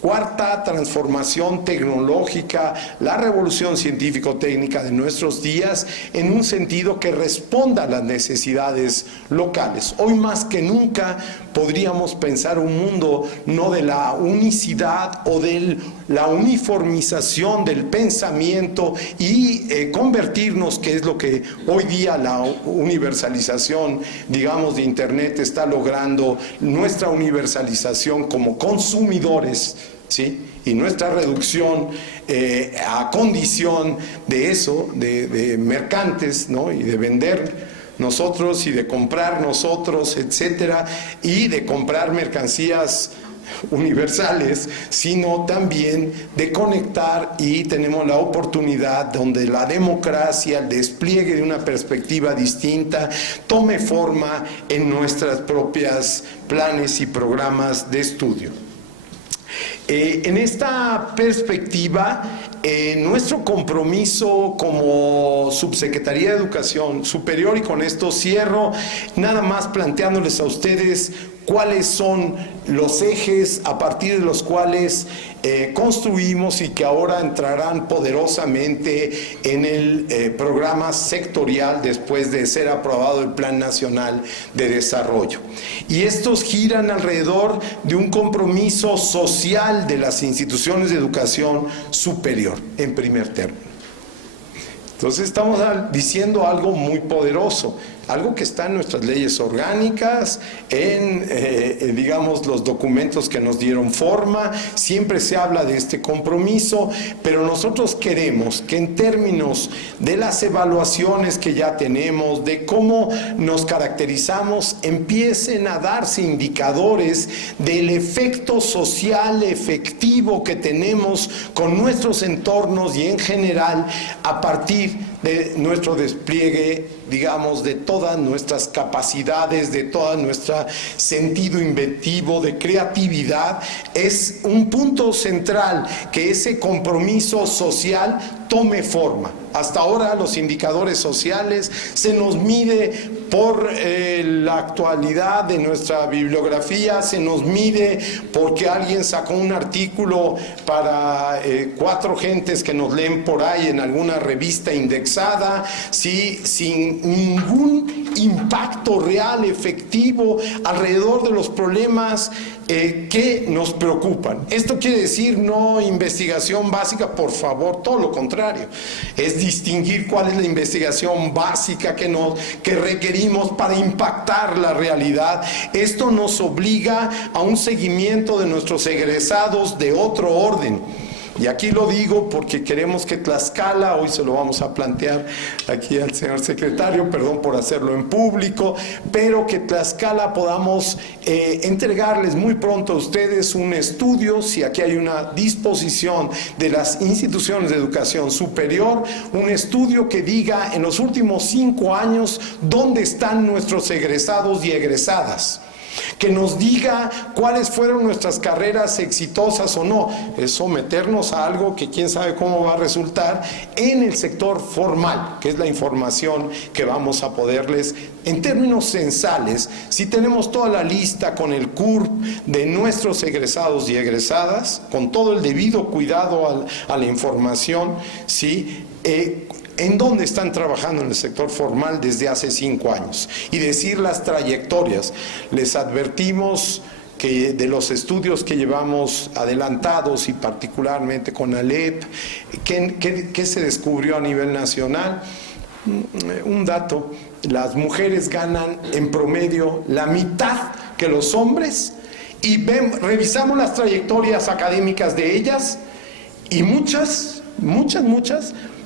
cuarta transformación tecnológica, la revolución científico-técnica de nuestros días en un sentido que responda a las necesidades locales. Hoy más que nunca podríamos pensar un mundo no de la unicidad o de la uniformización del pensamiento y convertirnos, que es lo que hoy día la universalización, digamos, de Internet está logrando, nuestra universalización como consumidores, ¿sí? Y nuestra reducción a condición de eso, de mercantes, ¿no?, y de vender nosotros y de comprar nosotros, etcétera, y de comprar mercancías universales, sino también de conectar, y tenemos la oportunidad donde la democracia, el despliegue de una perspectiva distinta, tome forma en nuestras propias planes y programas de estudio. En esta perspectiva, nuestro compromiso como Subsecretaría de Educación Superior, y con esto cierro, nada más planteándoles a ustedes cuáles son los ejes a partir de los cuales construimos y que ahora entrarán poderosamente en el programa sectorial después de ser aprobado el Plan Nacional de Desarrollo. Y estos giran alrededor de un compromiso social de las instituciones de educación superior, en primer término. Entonces estamos diciendo algo muy poderoso, algo que está en nuestras leyes orgánicas, en, digamos, los documentos que nos dieron forma. Siempre se habla de este compromiso, pero nosotros queremos que en términos de las evaluaciones que ya tenemos, de cómo nos caracterizamos, empiecen a darse indicadores del efecto social efectivo que tenemos con nuestros entornos y en general a partir de nuestro despliegue, digamos, de todas nuestras capacidades, de todo nuestro sentido inventivo, de creatividad. Es un punto central que ese compromiso social tome forma. Hasta ahora los indicadores sociales se nos mide por la actualidad de nuestra bibliografía, se nos mide porque alguien sacó un artículo para 4 gentes que nos leen por ahí en alguna revista indexada, ¿sí? Sin ningún impacto real, efectivo, alrededor de los problemas que nos preocupan. Esto quiere decir no investigación básica, por favor, todo lo contrario. Es distinguir cuál es la investigación básica que requerimos para impactar la realidad. Esto nos obliga a un seguimiento de nuestros egresados de otro orden. Y aquí lo digo porque queremos que Tlaxcala, hoy se lo vamos a plantear aquí al señor secretario, perdón por hacerlo en público, pero que Tlaxcala podamos entregarles muy pronto a ustedes un estudio, si aquí hay una disposición de las instituciones de educación superior, un estudio que diga en los últimos 5 años dónde están nuestros egresados y egresadas. Que nos diga cuáles fueron nuestras carreras exitosas o no. Es someternos a algo que quién sabe cómo va a resultar en el sector formal, que es la información que vamos a poderles, en términos censales, si tenemos toda la lista con el CURP de nuestros egresados y egresadas, con todo el debido cuidado a la información, ¿sí? En dónde están trabajando en el sector formal desde hace 5 años y decir las trayectorias. Les advertimos que de los estudios que llevamos adelantados y particularmente con ALEP, ¿qué se descubrió a nivel nacional? Un dato: las mujeres ganan en promedio la mitad que los hombres, y revisamos las trayectorias académicas de ellas y muchas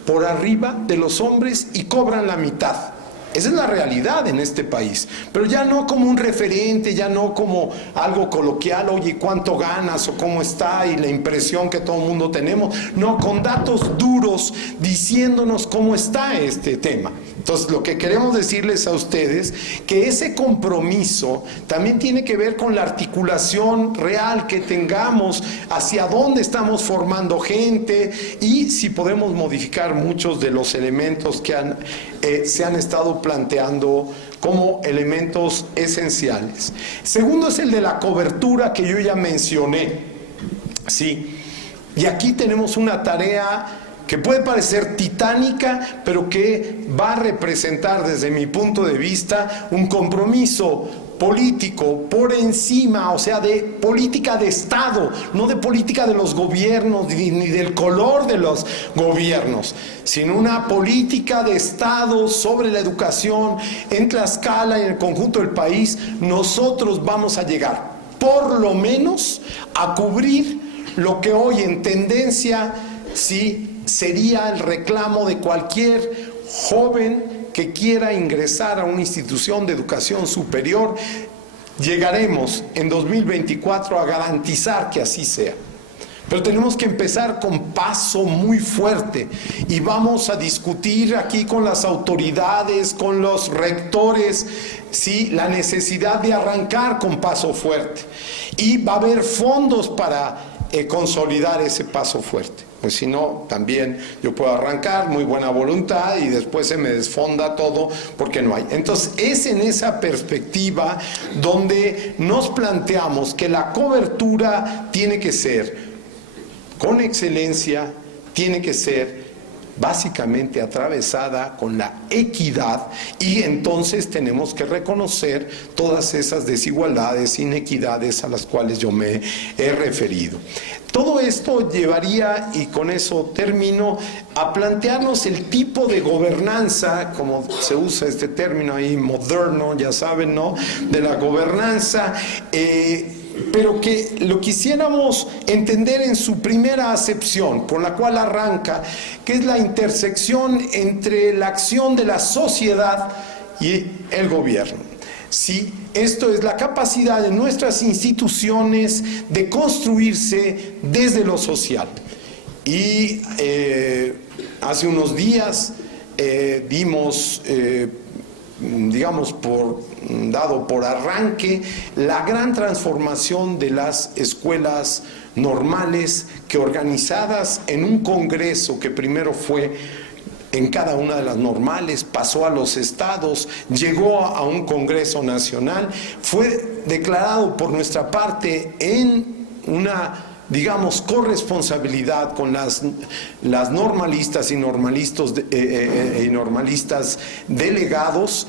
por arriba de los hombres y cobran la mitad. Esa es la realidad en este país, pero ya no como un referente, ya no como algo coloquial, oye, ¿cuánto ganas? o cómo está, y la impresión que todo el mundo tenemos, no, con datos duros diciéndonos cómo está este tema. Entonces, lo que queremos decirles a ustedes, que ese compromiso también tiene que ver con la articulación real que tengamos, hacia dónde estamos formando gente y si podemos modificar muchos de los elementos que se han estado planteando como elementos esenciales. Segundo es el de la cobertura, que yo ya mencioné, ¿sí? Y aquí tenemos una tarea que puede parecer titánica, pero que va a representar desde mi punto de vista un compromiso político por encima, o sea, de política de Estado, no de política de los gobiernos ni del color de los gobiernos, sino una política de Estado sobre la educación en Tlaxcala y en el conjunto del país. Nosotros vamos a llegar, por lo menos, a cubrir lo que hoy en tendencia, sí, sería el reclamo de cualquier joven que quiera ingresar a una institución de educación superior. Llegaremos en 2024 a garantizar que así sea. Pero tenemos que empezar con paso muy fuerte, y vamos a discutir aquí con las autoridades, con los rectores, ¿sí?, la necesidad de arrancar con paso fuerte. Y va a haber fondos para consolidar ese paso fuerte. pues si no, también yo puedo arrancar, muy buena voluntad, y después se me desfonda todo porque no hay. Entonces, es en esa perspectiva donde nos planteamos que la cobertura tiene que ser con excelencia, tiene que ser básicamente atravesada con la equidad, y entonces tenemos que reconocer todas esas desigualdades, inequidades a las cuales yo me he referido. Todo esto llevaría, y con eso termino, a plantearnos el tipo de gobernanza, como se usa este término ahí moderno, ya saben, ¿no?, de la gobernanza, pero que lo quisiéramos entender en su primera acepción, por la cual arranca, que es la intersección entre la acción de la sociedad y el gobierno. Sí, esto es la capacidad de nuestras instituciones de construirse desde lo social. Y hace unos días dimos, digamos, dado por arranque la gran transformación de las escuelas normales, que organizadas en un congreso que primero fue en cada una de las normales, pasó a los estados, llegó a un congreso nacional, fue declarado por nuestra parte en una, digamos, corresponsabilidad con las normalistas y normalistas delegados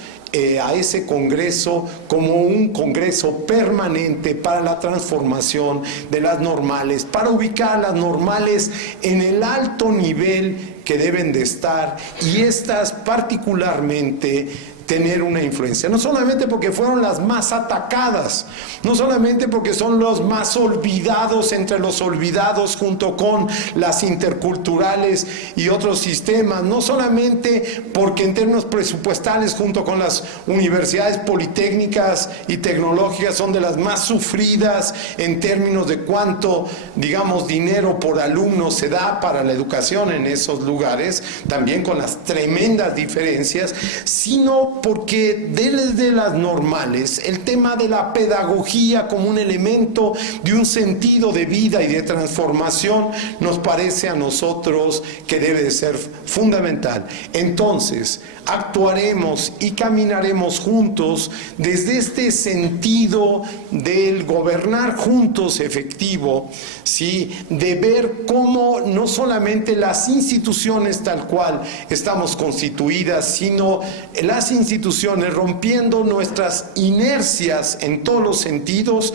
a ese congreso como un congreso permanente para la transformación de las normales, para ubicar a las normales en el alto nivel que deben de estar, y estas particularmente tener una influencia, no solamente porque fueron las más atacadas, no solamente porque son los más olvidados entre los olvidados junto con las interculturales y otros sistemas, no solamente porque en términos presupuestales junto con las universidades politécnicas y tecnológicas son de las más sufridas en términos de cuánto, digamos, dinero por alumno se da para la educación en esos lugares, también con las tremendas diferencias, sino porque desde las normales el tema de la pedagogía como un elemento de un sentido de vida y de transformación nos parece a nosotros que debe de ser fundamental. Entonces, actuaremos y caminaremos juntos desde este sentido del gobernar juntos efectivo, ¿sí?, de ver cómo no solamente las instituciones tal cual estamos constituidas, sino las instituciones rompiendo nuestras inercias en todos los sentidos,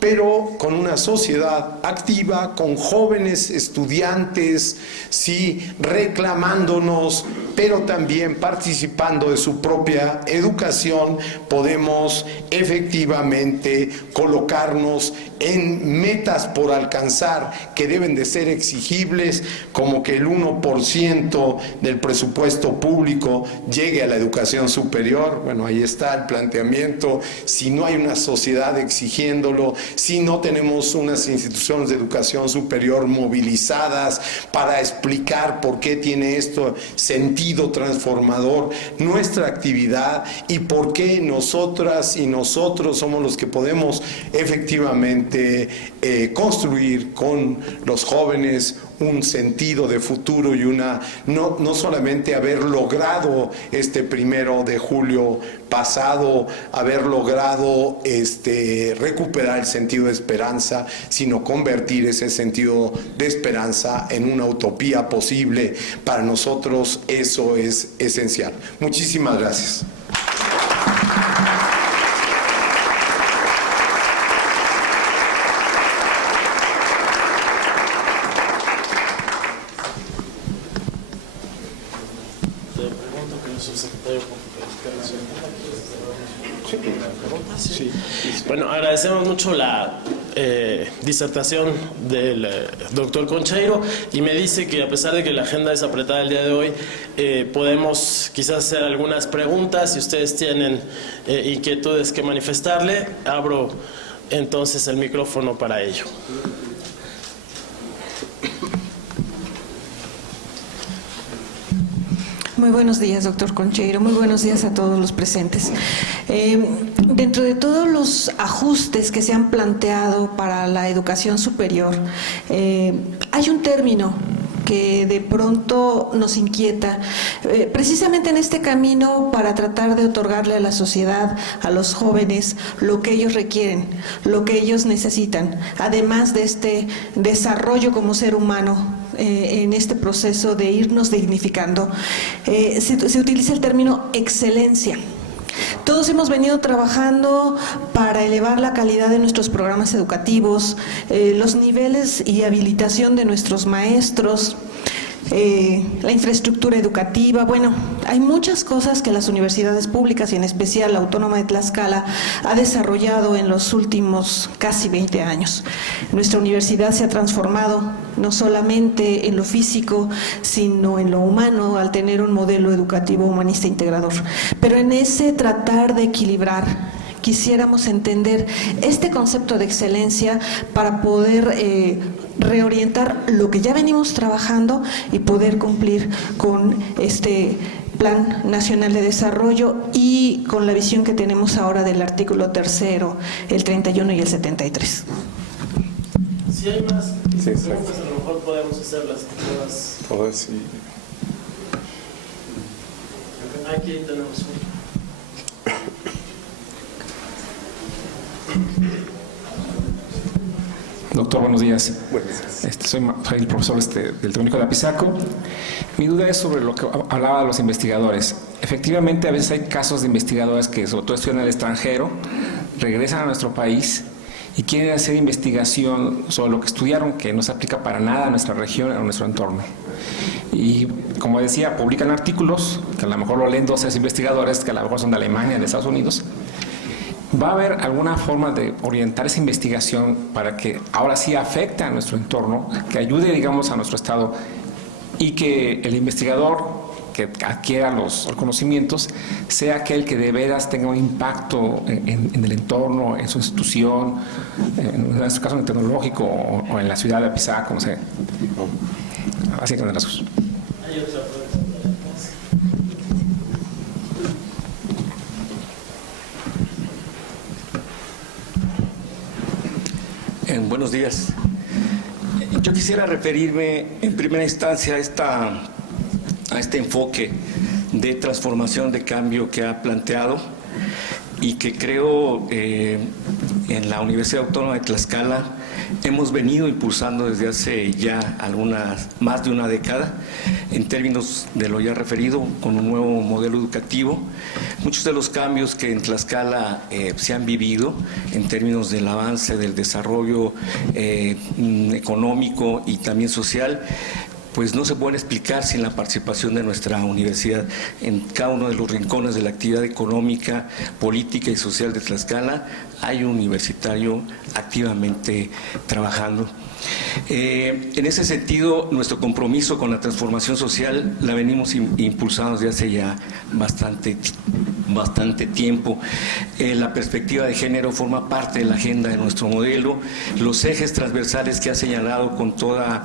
pero con una sociedad activa, con jóvenes estudiantes, sí, reclamándonos, pero también participando de su propia educación, podemos efectivamente colocarnos en metas por alcanzar que deben de ser exigibles, como que el 1% del presupuesto público llegue a la educación superior. Bueno, ahí está el planteamiento. Si no hay una sociedad exigiéndolo, si no tenemos unas instituciones de educación superior movilizadas para explicar por qué tiene esto sentido transformador nuestra actividad y por qué nosotras y nosotros somos los que podemos efectivamente construir con los jóvenes un sentido de futuro y no solamente haber logrado este 1 de julio pasado, haber logrado recuperar el sentido de esperanza, sino convertir ese sentido de esperanza en una utopía posible. Para nosotros eso es esencial. Muchísimas gracias. Bueno, agradecemos mucho la disertación del doctor Concheiro, y me dice que a pesar de que la agenda es apretada el día de hoy, podemos quizás hacer algunas preguntas. Si ustedes tienen inquietudes que manifestarle, abro entonces el micrófono para ello. Muy buenos días, doctor Concheiro. Muy buenos días a todos los presentes. Dentro de todos los ajustes que se han planteado para la educación superior, hay un término que de pronto nos inquieta, precisamente en este camino para tratar de otorgarle a la sociedad, a los jóvenes, lo que ellos requieren, lo que ellos necesitan, además de este desarrollo como ser humano. En este proceso de irnos dignificando, se utiliza el término excelencia. Todos hemos venido trabajando para elevar la calidad de nuestros programas educativos, los niveles y habilitación de nuestros maestros, la infraestructura educativa. Bueno, hay muchas cosas que las universidades públicas y en especial la Autónoma de Tlaxcala ha desarrollado en los últimos casi 20 años. Nuestra universidad se ha transformado no solamente en lo físico, sino en lo humano, al tener un modelo educativo humanista integrador. Pero en ese tratar de equilibrar, quisiéramos entender este concepto de excelencia para poder reorientar lo que ya venimos trabajando y poder cumplir con este Plan Nacional de Desarrollo y con la visión que tenemos ahora del artículo 3º, el 31 y el 73. Si hay más preguntas, sí. a lo mejor podemos hacerlas todas. Sí. Aquí tenemos uno. Doctor, buenos días. Buenos días. Soy el profesor del Tecnológico de Apizaco. Mi duda es sobre lo que hablaba de los investigadores. Efectivamente, a veces hay casos de investigadores que, sobre todo, estudian en el extranjero, regresan a nuestro país y quieren hacer investigación sobre lo que estudiaron, que no se aplica para nada a nuestra región, a nuestro entorno. Y, como decía, publican artículos, que a lo mejor lo leen 2 o 3 investigadores, que a lo mejor son de Alemania, de Estados Unidos. ¿Va a haber alguna forma de orientar esa investigación para que ahora sí afecte a nuestro entorno, que ayude, digamos, a nuestro estado y que el investigador que adquiera los conocimientos sea aquel que de veras tenga un impacto en el entorno, en su institución, en este caso en el tecnológico o en la ciudad de Apizaco, no sé? Así que las cosas. Buenos días. Yo quisiera referirme en primera instancia a este enfoque de transformación, de cambio que ha planteado y que creo en la Universidad Autónoma de Tlaxcala hemos venido impulsando desde hace ya más de una década, en términos de lo ya referido, con un nuevo modelo educativo. Muchos de los cambios que en Tlaxcala se han vivido en términos del avance, del desarrollo económico y también social, pues no se pueden explicar sin la participación de nuestra universidad. En cada uno de los rincones de la actividad económica, política y social de Tlaxcala hay un universitario activamente trabajando. En ese sentido, nuestro compromiso con la transformación social la venimos impulsando desde hace ya bastante tiempo. La perspectiva de género forma parte de la agenda de nuestro modelo. Los ejes transversales que ha señalado con toda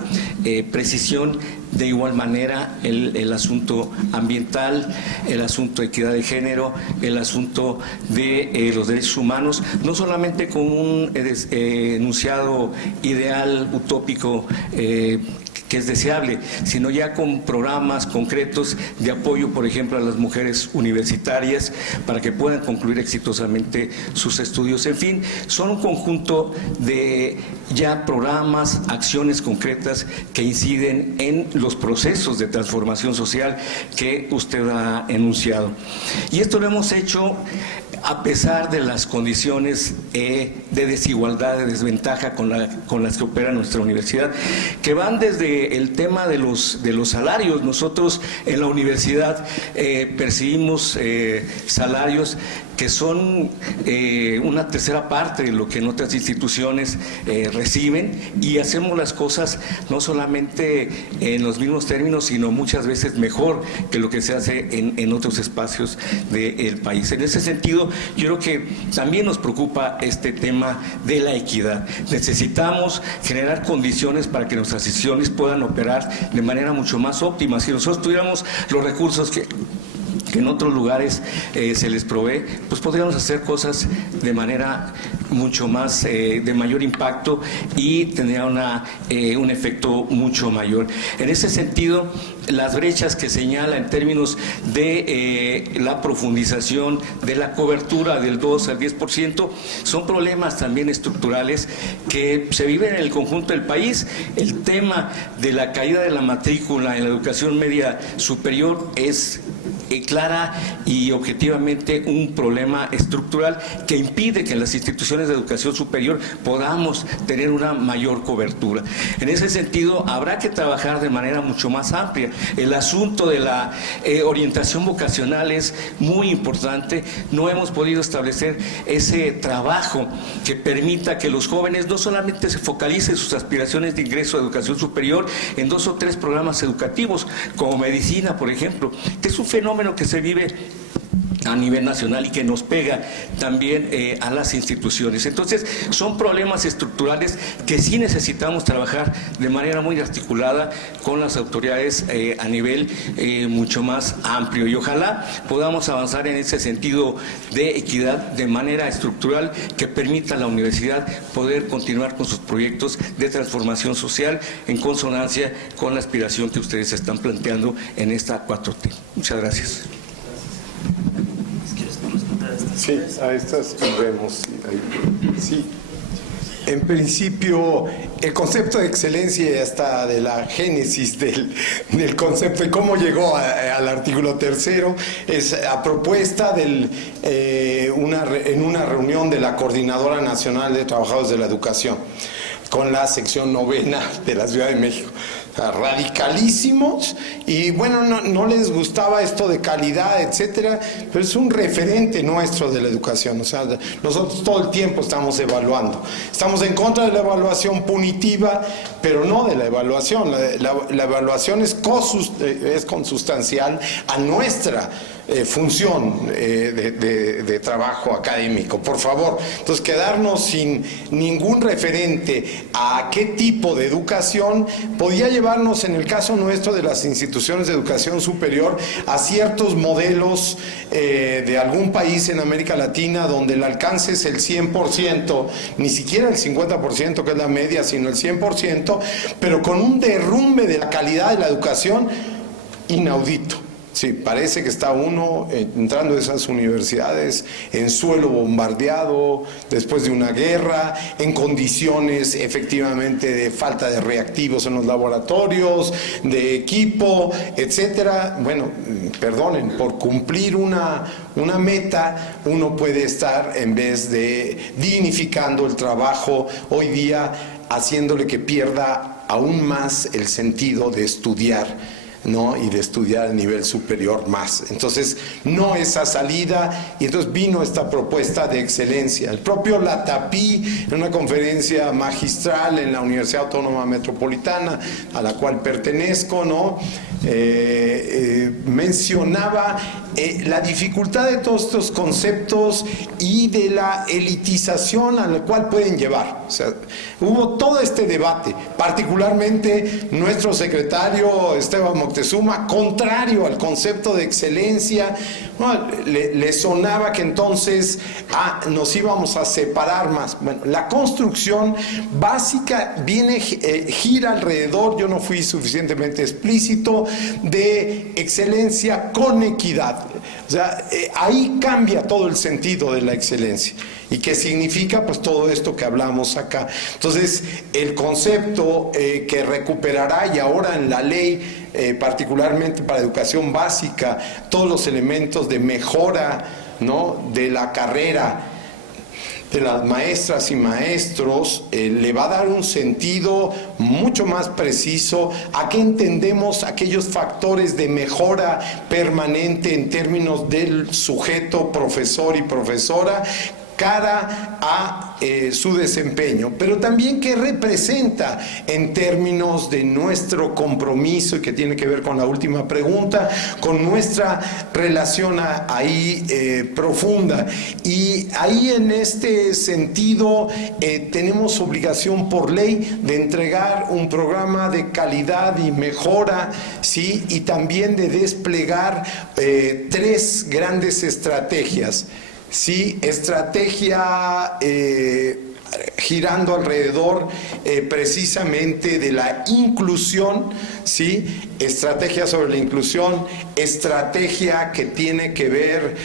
precisión, de igual manera el asunto ambiental, el asunto de equidad de género, el asunto de los derechos humanos, no solamente con un enunciado ideal utópico que es deseable, sino ya con programas concretos de apoyo, por ejemplo, a las mujeres universitarias para que puedan concluir exitosamente sus estudios. En fin, son un conjunto de ya programas, acciones concretas que inciden en los procesos de transformación social que usted ha enunciado. Y esto lo hemos hecho a pesar de las condiciones de desigualdad, de desventaja con las que opera nuestra universidad, que van desde el tema de los salarios. Nosotros en la universidad percibimos salarios que son una tercera parte de lo que en otras instituciones reciben, y hacemos las cosas no solamente en los mismos términos, sino muchas veces mejor que lo que se hace en otros espacios del país. En ese sentido, yo creo que también nos preocupa este tema de la equidad. Necesitamos generar condiciones para que nuestras instituciones puedan operar de manera mucho más óptima. Si nosotros tuviéramos los recursos que en otros lugares se les provee, pues podríamos hacer cosas de manera mucho más de mayor impacto y tendría un efecto mucho mayor. En ese sentido, las brechas que señala en términos de la profundización de la cobertura del 2 al 10% son problemas también estructurales que se viven en el conjunto del país. El tema de la caída de la matrícula en la educación media superior es clara y objetivamente un problema estructural que impide que en las instituciones de educación superior podamos tener una mayor cobertura. En ese sentido, habrá que trabajar de manera mucho más amplia. El asunto de la orientación vocacional es muy importante. No hemos podido establecer ese trabajo que permita que los jóvenes no solamente se focalicen sus aspiraciones de ingreso a educación superior en 2 o 3 programas educativos, como medicina, por ejemplo, que es un fenómeno que se vive a nivel nacional y que nos pega también a las instituciones. Entonces, son problemas estructurales que sí necesitamos trabajar de manera muy articulada con las autoridades a nivel mucho más amplio, y ojalá podamos avanzar en ese sentido de equidad de manera estructural que permita a la universidad poder continuar con sus proyectos de transformación social en consonancia con la aspiración que ustedes están planteando en esta 4T. Muchas gracias. Sí, a estas vemos. Sí. En principio, el concepto de excelencia y hasta de la génesis del concepto y cómo llegó al artículo 3 es a propuesta en una reunión de la Coordinadora Nacional de Trabajadores de la Educación con la sección 9ª de la Ciudad de México. O sea, radicalísimos, y bueno, no les gustaba esto de calidad, etcétera, pero es un referente nuestro de la educación. O sea, nosotros todo el tiempo estamos evaluando. Estamos en contra de la evaluación punitiva, pero no de la evaluación. La evaluación es consustancial a nuestra función de trabajo académico, por favor. Entonces, quedarnos sin ningún referente a qué tipo de educación podía llevarnos, en el caso nuestro de las instituciones de educación superior, a ciertos modelos de algún país en América Latina donde el alcance es el 100%, ni siquiera el 50% que es la media, sino el 100%, pero con un derrumbe de la calidad de la educación inaudito. Sí, parece que está uno entrando a esas universidades en suelo bombardeado, después de una guerra, en condiciones efectivamente de falta de reactivos en los laboratorios, de equipo, etcétera. Bueno, perdonen, por cumplir una meta, uno puede estar, en vez de dignificando el trabajo hoy día, haciéndole que pierda aún más el sentido de estudiar, ¿no? Y de estudiar a nivel superior más. Entonces, no esa salida, y entonces vino esta propuesta de excelencia. El propio Latapí, en una conferencia magistral en la Universidad Autónoma Metropolitana, a la cual pertenezco, ¿no? Mencionaba la dificultad de todos estos conceptos y de la elitización a la cual pueden llevar. O sea, hubo todo este debate, particularmente nuestro secretario Esteban Moctezuma, contrario al concepto de excelencia. Bueno, le sonaba que entonces nos íbamos a separar más. Bueno, la construcción básica gira alrededor, yo no fui suficientemente explícito, de excelencia con equidad. O sea, ahí cambia todo el sentido de la excelencia. ¿Y qué significa? Pues todo esto que hablamos acá. Entonces, el concepto que recuperará, y ahora en la ley, particularmente para educación básica, todos los elementos de mejora, ¿no?, de la carrera de las maestras y maestros, le va a dar un sentido mucho más preciso a qué entendemos aquellos factores de mejora permanente en términos del sujeto profesor y profesora cara a su desempeño, pero también qué representa en términos de nuestro compromiso, y que tiene que ver con la última pregunta, con nuestra relación ahí profunda. Y ahí, en este sentido, tenemos obligación por ley de entregar un programa de calidad y mejora, ¿sí? Y también de desplegar 3 grandes estrategias. ¿sí? Estrategia girando alrededor precisamente de la inclusión, ¿sí? Estrategia sobre la inclusión, estrategia que tiene que ver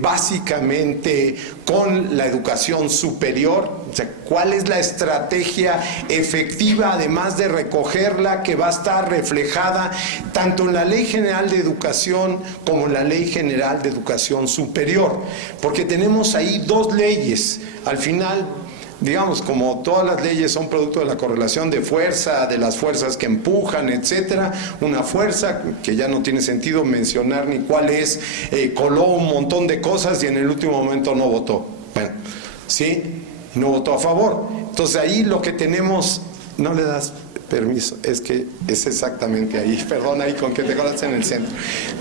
básicamente con la educación superior. O sea, ¿cuál es la estrategia efectiva, además de recogerla, que va a estar reflejada tanto en la Ley General de Educación como en la Ley General de Educación Superior? Porque tenemos ahí dos leyes. Al final, digamos, como todas las leyes son producto de la correlación de fuerza, de las fuerzas que empujan, etcétera, una fuerza que ya no tiene sentido mencionar ni cuál es, coló un montón de cosas y en el último momento no votó. Bueno, ¿sí? No votó a favor. Entonces ahí lo que tenemos, no le das permiso, es que es exactamente ahí, perdón, ahí con que te colas en el centro,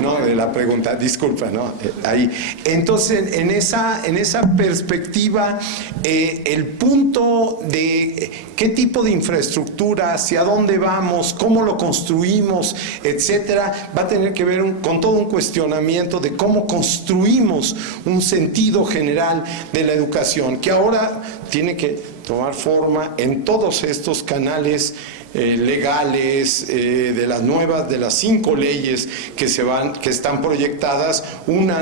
no, de la pregunta, disculpa, no, ahí. Entonces, en esa perspectiva, el punto de qué tipo de infraestructura, hacia dónde vamos, cómo lo construimos, etcétera, va a tener que ver con todo un cuestionamiento de cómo construimos un sentido general de la educación, que ahora tiene que tomar forma en todos estos canales legales, de las 5 leyes que están proyectadas,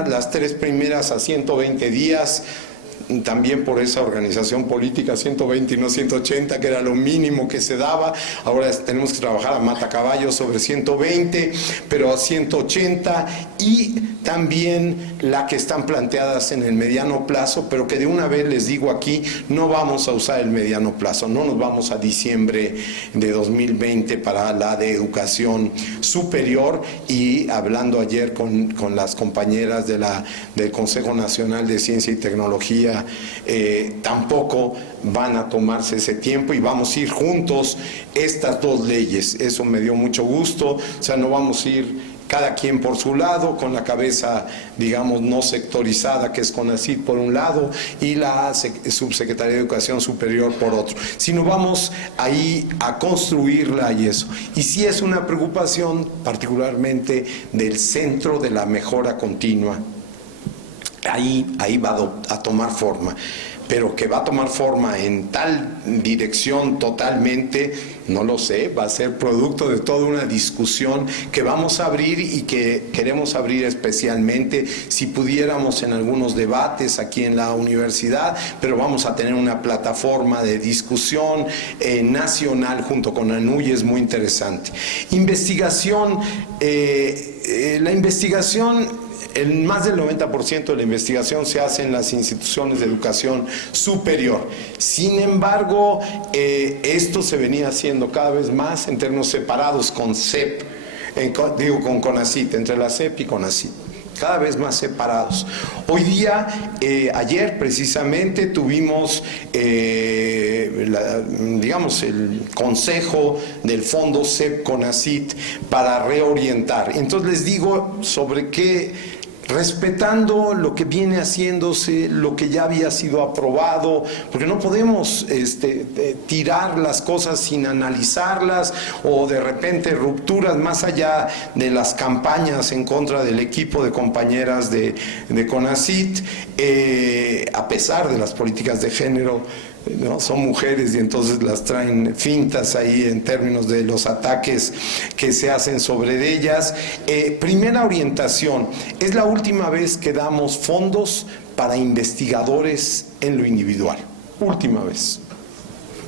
las 3 primeras a 120 días, también por esa organización política, 120 y no 180, que era lo mínimo que se daba. Ahora tenemos que trabajar a matacaballos sobre 120, pero a 180, y también la que están planteadas en el mediano plazo, pero que de una vez les digo aquí, no vamos a usar el mediano plazo, no nos vamos a diciembre de 2020 para la de educación superior. Y hablando ayer con las compañeras del Consejo Nacional de Ciencia y Tecnología, tampoco van a tomarse ese tiempo y vamos a ir juntos estas dos leyes. Eso me dio mucho gusto. O sea, no vamos a ir cada quien por su lado, con la cabeza, digamos, no sectorizada, que es CONACYT por un lado y la Subsecretaría de Educación Superior por otro, sino vamos ahí a construirla y eso. Y sí es una preocupación particularmente del centro de la mejora continua. Ahí va a tomar forma, pero que va a tomar forma en tal dirección totalmente, no lo sé, va a ser producto de toda una discusión que vamos a abrir y que queremos abrir especialmente, si pudiéramos, en algunos debates aquí en la universidad, pero vamos a tener una plataforma de discusión nacional junto con ANUY, es muy interesante. Investigación, la investigación, más del 90% de la investigación se hace en las instituciones de educación superior. Sin embargo, esto se venía haciendo cada vez más en términos separados con CEP, con CONACYT, entre la CEP y CONACYT, cada vez más separados. Hoy día, ayer precisamente tuvimos, digamos, el consejo del fondo CEP-CONACYT para reorientar. Entonces les digo sobre qué, respetando lo que viene haciéndose, lo que ya había sido aprobado, porque no podemos tirar las cosas sin analizarlas, o de repente rupturas más allá de las campañas en contra del equipo de compañeras de CONACYT, a pesar de las políticas de género, ¿no? Son mujeres y entonces las traen fintas ahí en términos de los ataques que se hacen sobre ellas. Primera orientación, es la última vez que damos fondos para investigadores en lo individual, última vez.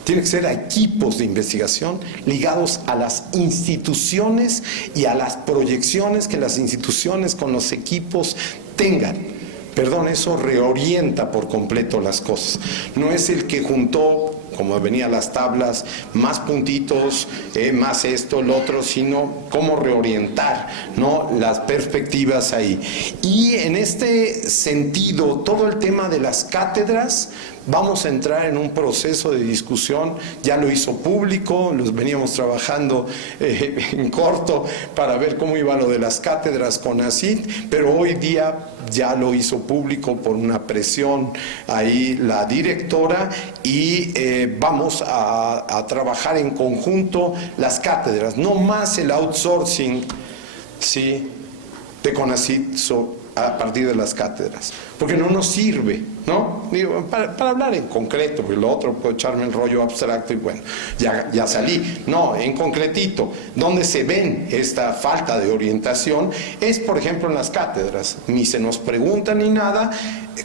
Tiene que ser a equipos de investigación ligados a las instituciones y a las proyecciones que las instituciones con los equipos tengan. Perdón, eso reorienta por completo las cosas. No es el que juntó, como venía las tablas, más puntitos, más esto, lo otro, sino cómo reorientar, ¿no?, las perspectivas ahí. Y en este sentido, todo el tema de las cátedras, vamos a entrar en un proceso de discusión, ya lo hizo público, los veníamos trabajando en corto para ver cómo iba lo de las cátedras CONACYT, pero hoy día ya lo hizo público por una presión ahí la directora, y vamos a trabajar en conjunto las cátedras, no más el outsourcing, ¿sí?, de CONACYT a partir de las cátedras, porque no nos sirve, ¿no? Digo, para hablar en concreto, porque lo otro puedo echarme el rollo abstracto y bueno, ya salí. No, en concretito, donde se ven esta falta de orientación es, por ejemplo, en las cátedras. Ni se nos pregunta ni nada.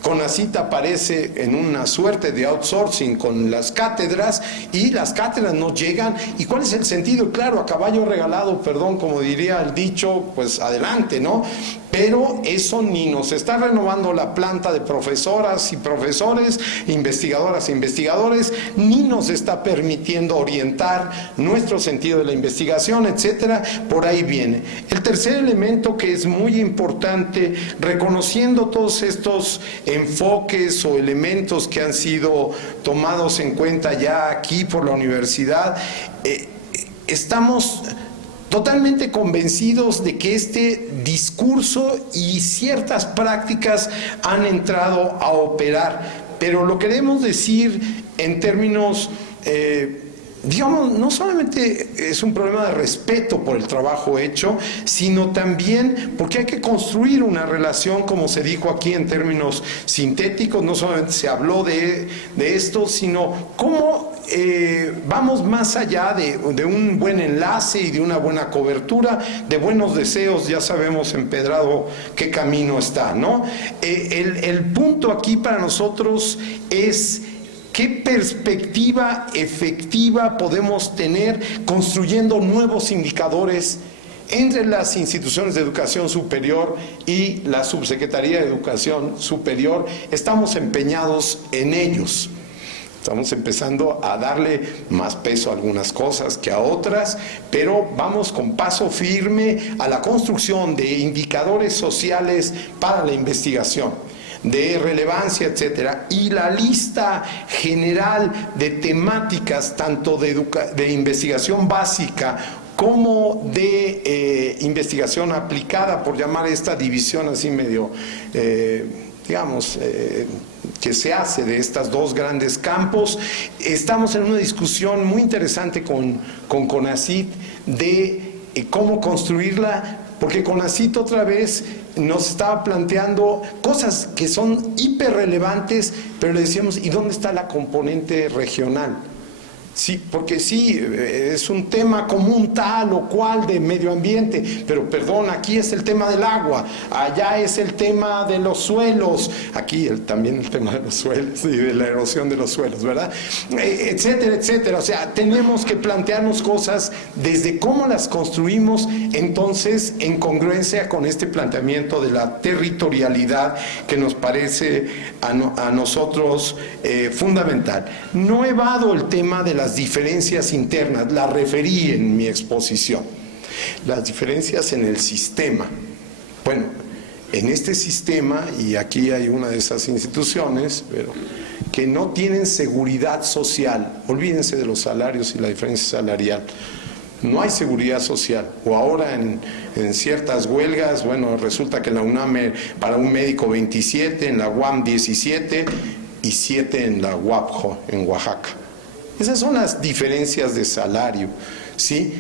CONACYT aparece en una suerte de outsourcing con las cátedras y las cátedras no llegan. ¿Y cuál es el sentido? Claro, a caballo regalado, perdón, como diría el dicho, pues adelante, ¿no? Pero eso ni nos está renovando la planta de profesoras y profesores, investigadoras e investigadores, ni nos está permitiendo orientar nuestro sentido de la investigación, etcétera. Por ahí viene. El tercer elemento que es muy importante, reconociendo todos estos enfoques o elementos que han sido tomados en cuenta ya aquí por la universidad, estamos totalmente convencidos de que este discurso y ciertas prácticas han entrado a operar, pero lo queremos decir en términos, digamos, no solamente es un problema de respeto por el trabajo hecho, sino también porque hay que construir una relación, como se dijo aquí en términos sintéticos. No solamente se habló de esto, sino cómo vamos más allá de un buen enlace y de una buena cobertura, de buenos deseos. Ya sabemos empedrado qué camino está, ¿no? El punto aquí para nosotros es ¿qué perspectiva efectiva podemos tener construyendo nuevos indicadores entre las instituciones de educación superior y la Subsecretaría de Educación Superior? Estamos empeñados en ellos. Estamos empezando a darle más peso a algunas cosas que a otras, pero vamos con paso firme a la construcción de indicadores sociales para la investigación, de relevancia, etcétera, y la lista general de temáticas, tanto de investigación básica como de investigación aplicada, por llamar esta división así medio, digamos, que se hace de estas dos grandes campos. Estamos en una discusión muy interesante con CONACYT de cómo construirla, porque CONACYT otra vez nos estaba planteando cosas que son hiperrelevantes, pero le decíamos, ¿y dónde está la componente regional? Sí, porque sí, es un tema común tal o cual de medio ambiente, pero perdón, aquí es el tema del agua, allá es el tema de los suelos, aquí también el tema de los suelos y de la erosión de los suelos, ¿verdad? Etcétera, etcétera. O sea, tenemos que plantearnos cosas desde cómo las construimos, entonces en congruencia con este planteamiento de la territorialidad que nos parece a nosotros fundamental. No evado el tema de las diferencias internas, las referí en mi exposición, las diferencias en el sistema. Bueno, en este sistema, y aquí hay una de esas instituciones, pero que no tienen seguridad social, olvídense de los salarios y la diferencia salarial, no hay seguridad social. O ahora en ciertas huelgas, bueno, resulta que en la UNAM para un médico 27, en la UAM 17 y 7 en la UAPJO, en Oaxaca. Esas son las diferencias de salario, ¿sí?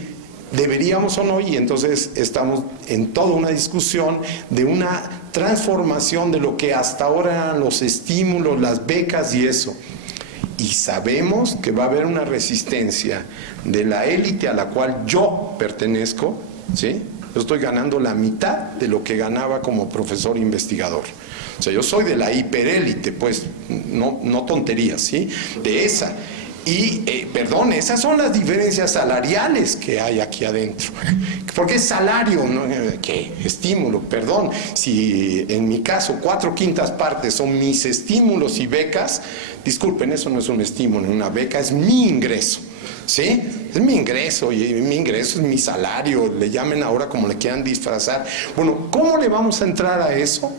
Deberíamos o no, y entonces estamos en toda una discusión de una transformación de lo que hasta ahora eran los estímulos, las becas y eso. Y sabemos que va a haber una resistencia de la élite a la cual yo pertenezco, ¿sí? Yo estoy ganando la mitad de lo que ganaba como profesor investigador. O sea, yo soy de la hiperélite, pues, no tonterías, ¿sí? De esa. Y, perdón, esas son las diferencias salariales que hay aquí adentro. Porque es salario, ¿no? ¿Qué? Estímulo, perdón. Si en mi caso 4/5 partes son mis estímulos y becas, disculpen, eso no es un estímulo, una beca es mi ingreso. ¿Sí? Es mi ingreso, y mi ingreso es mi salario, le llamen ahora como le quieran disfrazar. Bueno, ¿cómo le vamos a entrar a eso?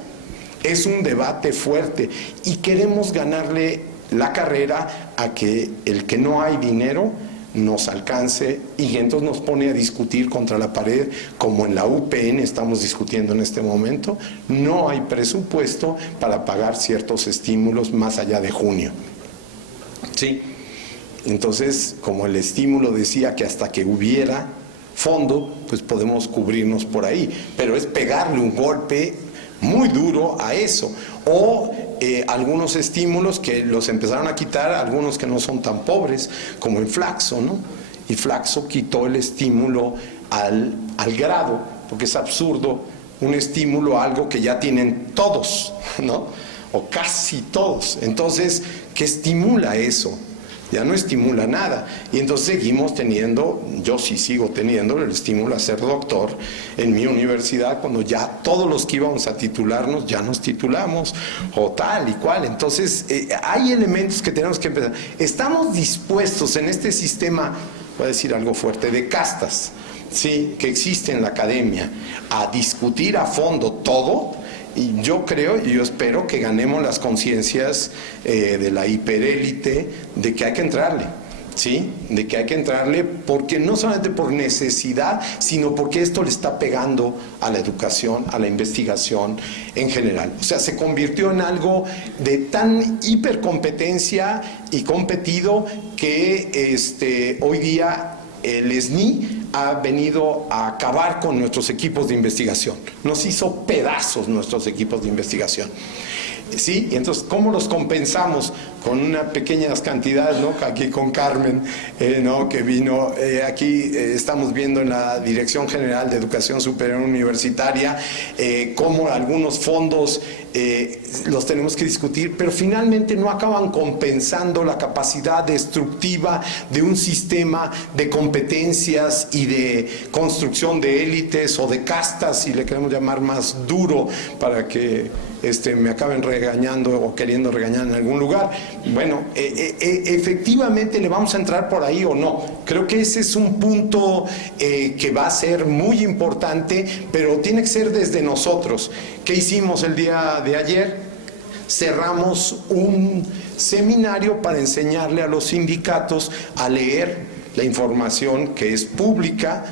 Es un debate fuerte y queremos ganarle la carrera a que el que no hay dinero nos alcance, y entonces nos pone a discutir contra la pared, como en la UPN estamos discutiendo en este momento. No hay presupuesto para pagar ciertos estímulos más allá de junio. Sí. Entonces, como el estímulo decía que hasta que hubiera fondo, pues podemos cubrirnos por ahí, pero es pegarle un golpe muy duro a eso. O algunos estímulos que los empezaron a quitar, algunos que no son tan pobres, como el Flaxo, ¿no? Y Flaxo quitó el estímulo al grado, porque es absurdo un estímulo a algo que ya tienen todos, ¿no? O casi todos. Entonces, ¿qué estimula eso? Ya no estimula nada. Y entonces seguimos teniendo, yo sí sigo teniendo el estímulo a ser doctor en mi universidad, cuando ya todos los que íbamos a titularnos ya nos titulamos, o tal y cual. Entonces, hay elementos que tenemos que empezar. Estamos dispuestos en este sistema, voy a decir algo fuerte, de castas, ¿sí?, que existe en la academia, a discutir a fondo todo. Y yo creo y yo espero que ganemos las conciencias de la hiperélite de que hay que entrarle, ¿sí? De que hay que entrarle, porque no solamente por necesidad, sino porque esto le está pegando a la educación, a la investigación en general. O sea, se convirtió en algo de tan hipercompetencia y competido que hoy día el SNI ha venido a acabar con nuestros equipos de investigación. Nos hizo pedazos nuestros equipos de investigación. Sí, y entonces, ¿cómo los compensamos? Con unas pequeñas cantidades, ¿no? Aquí con Carmen, ¿no?, que vino, aquí estamos viendo en la Dirección General de Educación Superior Universitaria cómo algunos fondos los tenemos que discutir, pero finalmente no acaban compensando la capacidad destructiva de un sistema de competencias y de construcción de élites o de castas, si le queremos llamar más duro, para que me acaben regañando o queriendo regañar en algún lugar. Bueno, efectivamente le vamos a entrar por ahí o no. Creo que ese es un punto que va a ser muy importante, pero tiene que ser desde nosotros. ¿Qué hicimos el día de ayer? Cerramos un seminario para enseñarle a los sindicatos a leer la información que es pública,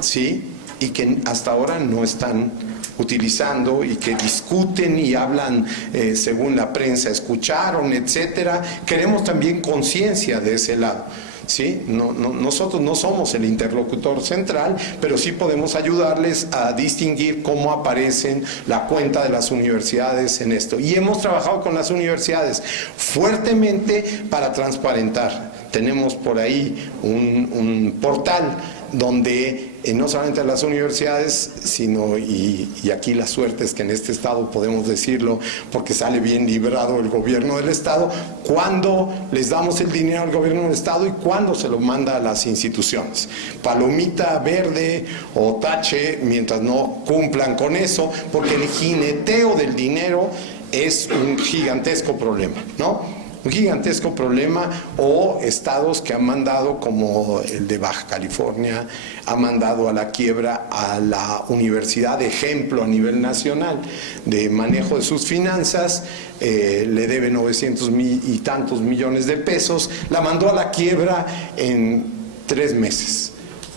¿sí?, y que hasta ahora no están utilizando, y que discuten y hablan según la prensa escucharon, etcétera. Queremos también conciencia de ese lado, ¿sí? Nosotros no somos el interlocutor central, pero sí podemos ayudarles a distinguir cómo aparecen la cuenta de las universidades en esto. Y hemos trabajado con las universidades fuertemente para transparentar. Tenemos por ahí un portal donde no solamente las universidades, sino, y aquí la suerte es que en este estado podemos decirlo, porque sale bien librado el gobierno del estado, cuando les damos el dinero al gobierno del estado y cuando se lo manda a las instituciones. Palomita verde o tache mientras no cumplan con eso, porque el jineteo del dinero es un gigantesco problema, ¿no? Un gigantesco problema. O estados que han mandado, como el de Baja California, ha mandado a la quiebra a la universidad, de ejemplo a nivel nacional de manejo de sus finanzas, le debe 900 y tantos millones de pesos, la mandó a la quiebra en 3 meses.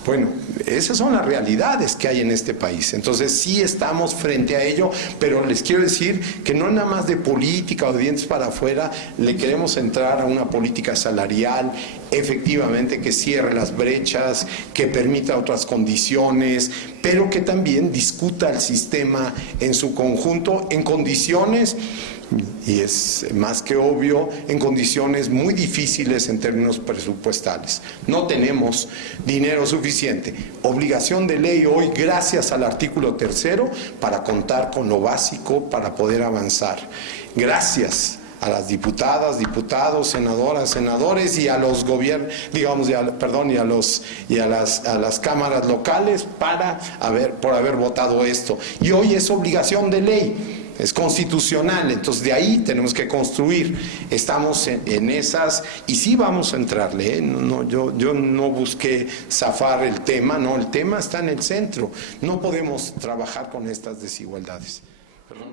Bueno, esas son las realidades que hay en este país. Entonces sí estamos frente a ello, pero les quiero decir que no nada más de política o de dientes para afuera, le queremos entrar a una política salarial efectivamente que cierre las brechas, que permita otras condiciones, pero que también discuta el sistema en su conjunto en condiciones, y es más que obvio, en condiciones muy difíciles en términos presupuestales. No tenemos dinero suficiente. Obligación de ley hoy, gracias al artículo 3º, para contar con lo básico para poder avanzar. Gracias a las diputadas, diputados, senadoras, senadores, y a los gobiernos, digamos, y a las cámaras locales por haber votado esto. Y hoy es obligación de ley. Es constitucional, entonces de ahí tenemos que construir. Estamos en esas, y sí vamos a entrarle, yo no busqué zafar el tema, no, el tema está en el centro. No podemos trabajar con estas desigualdades. Perdón.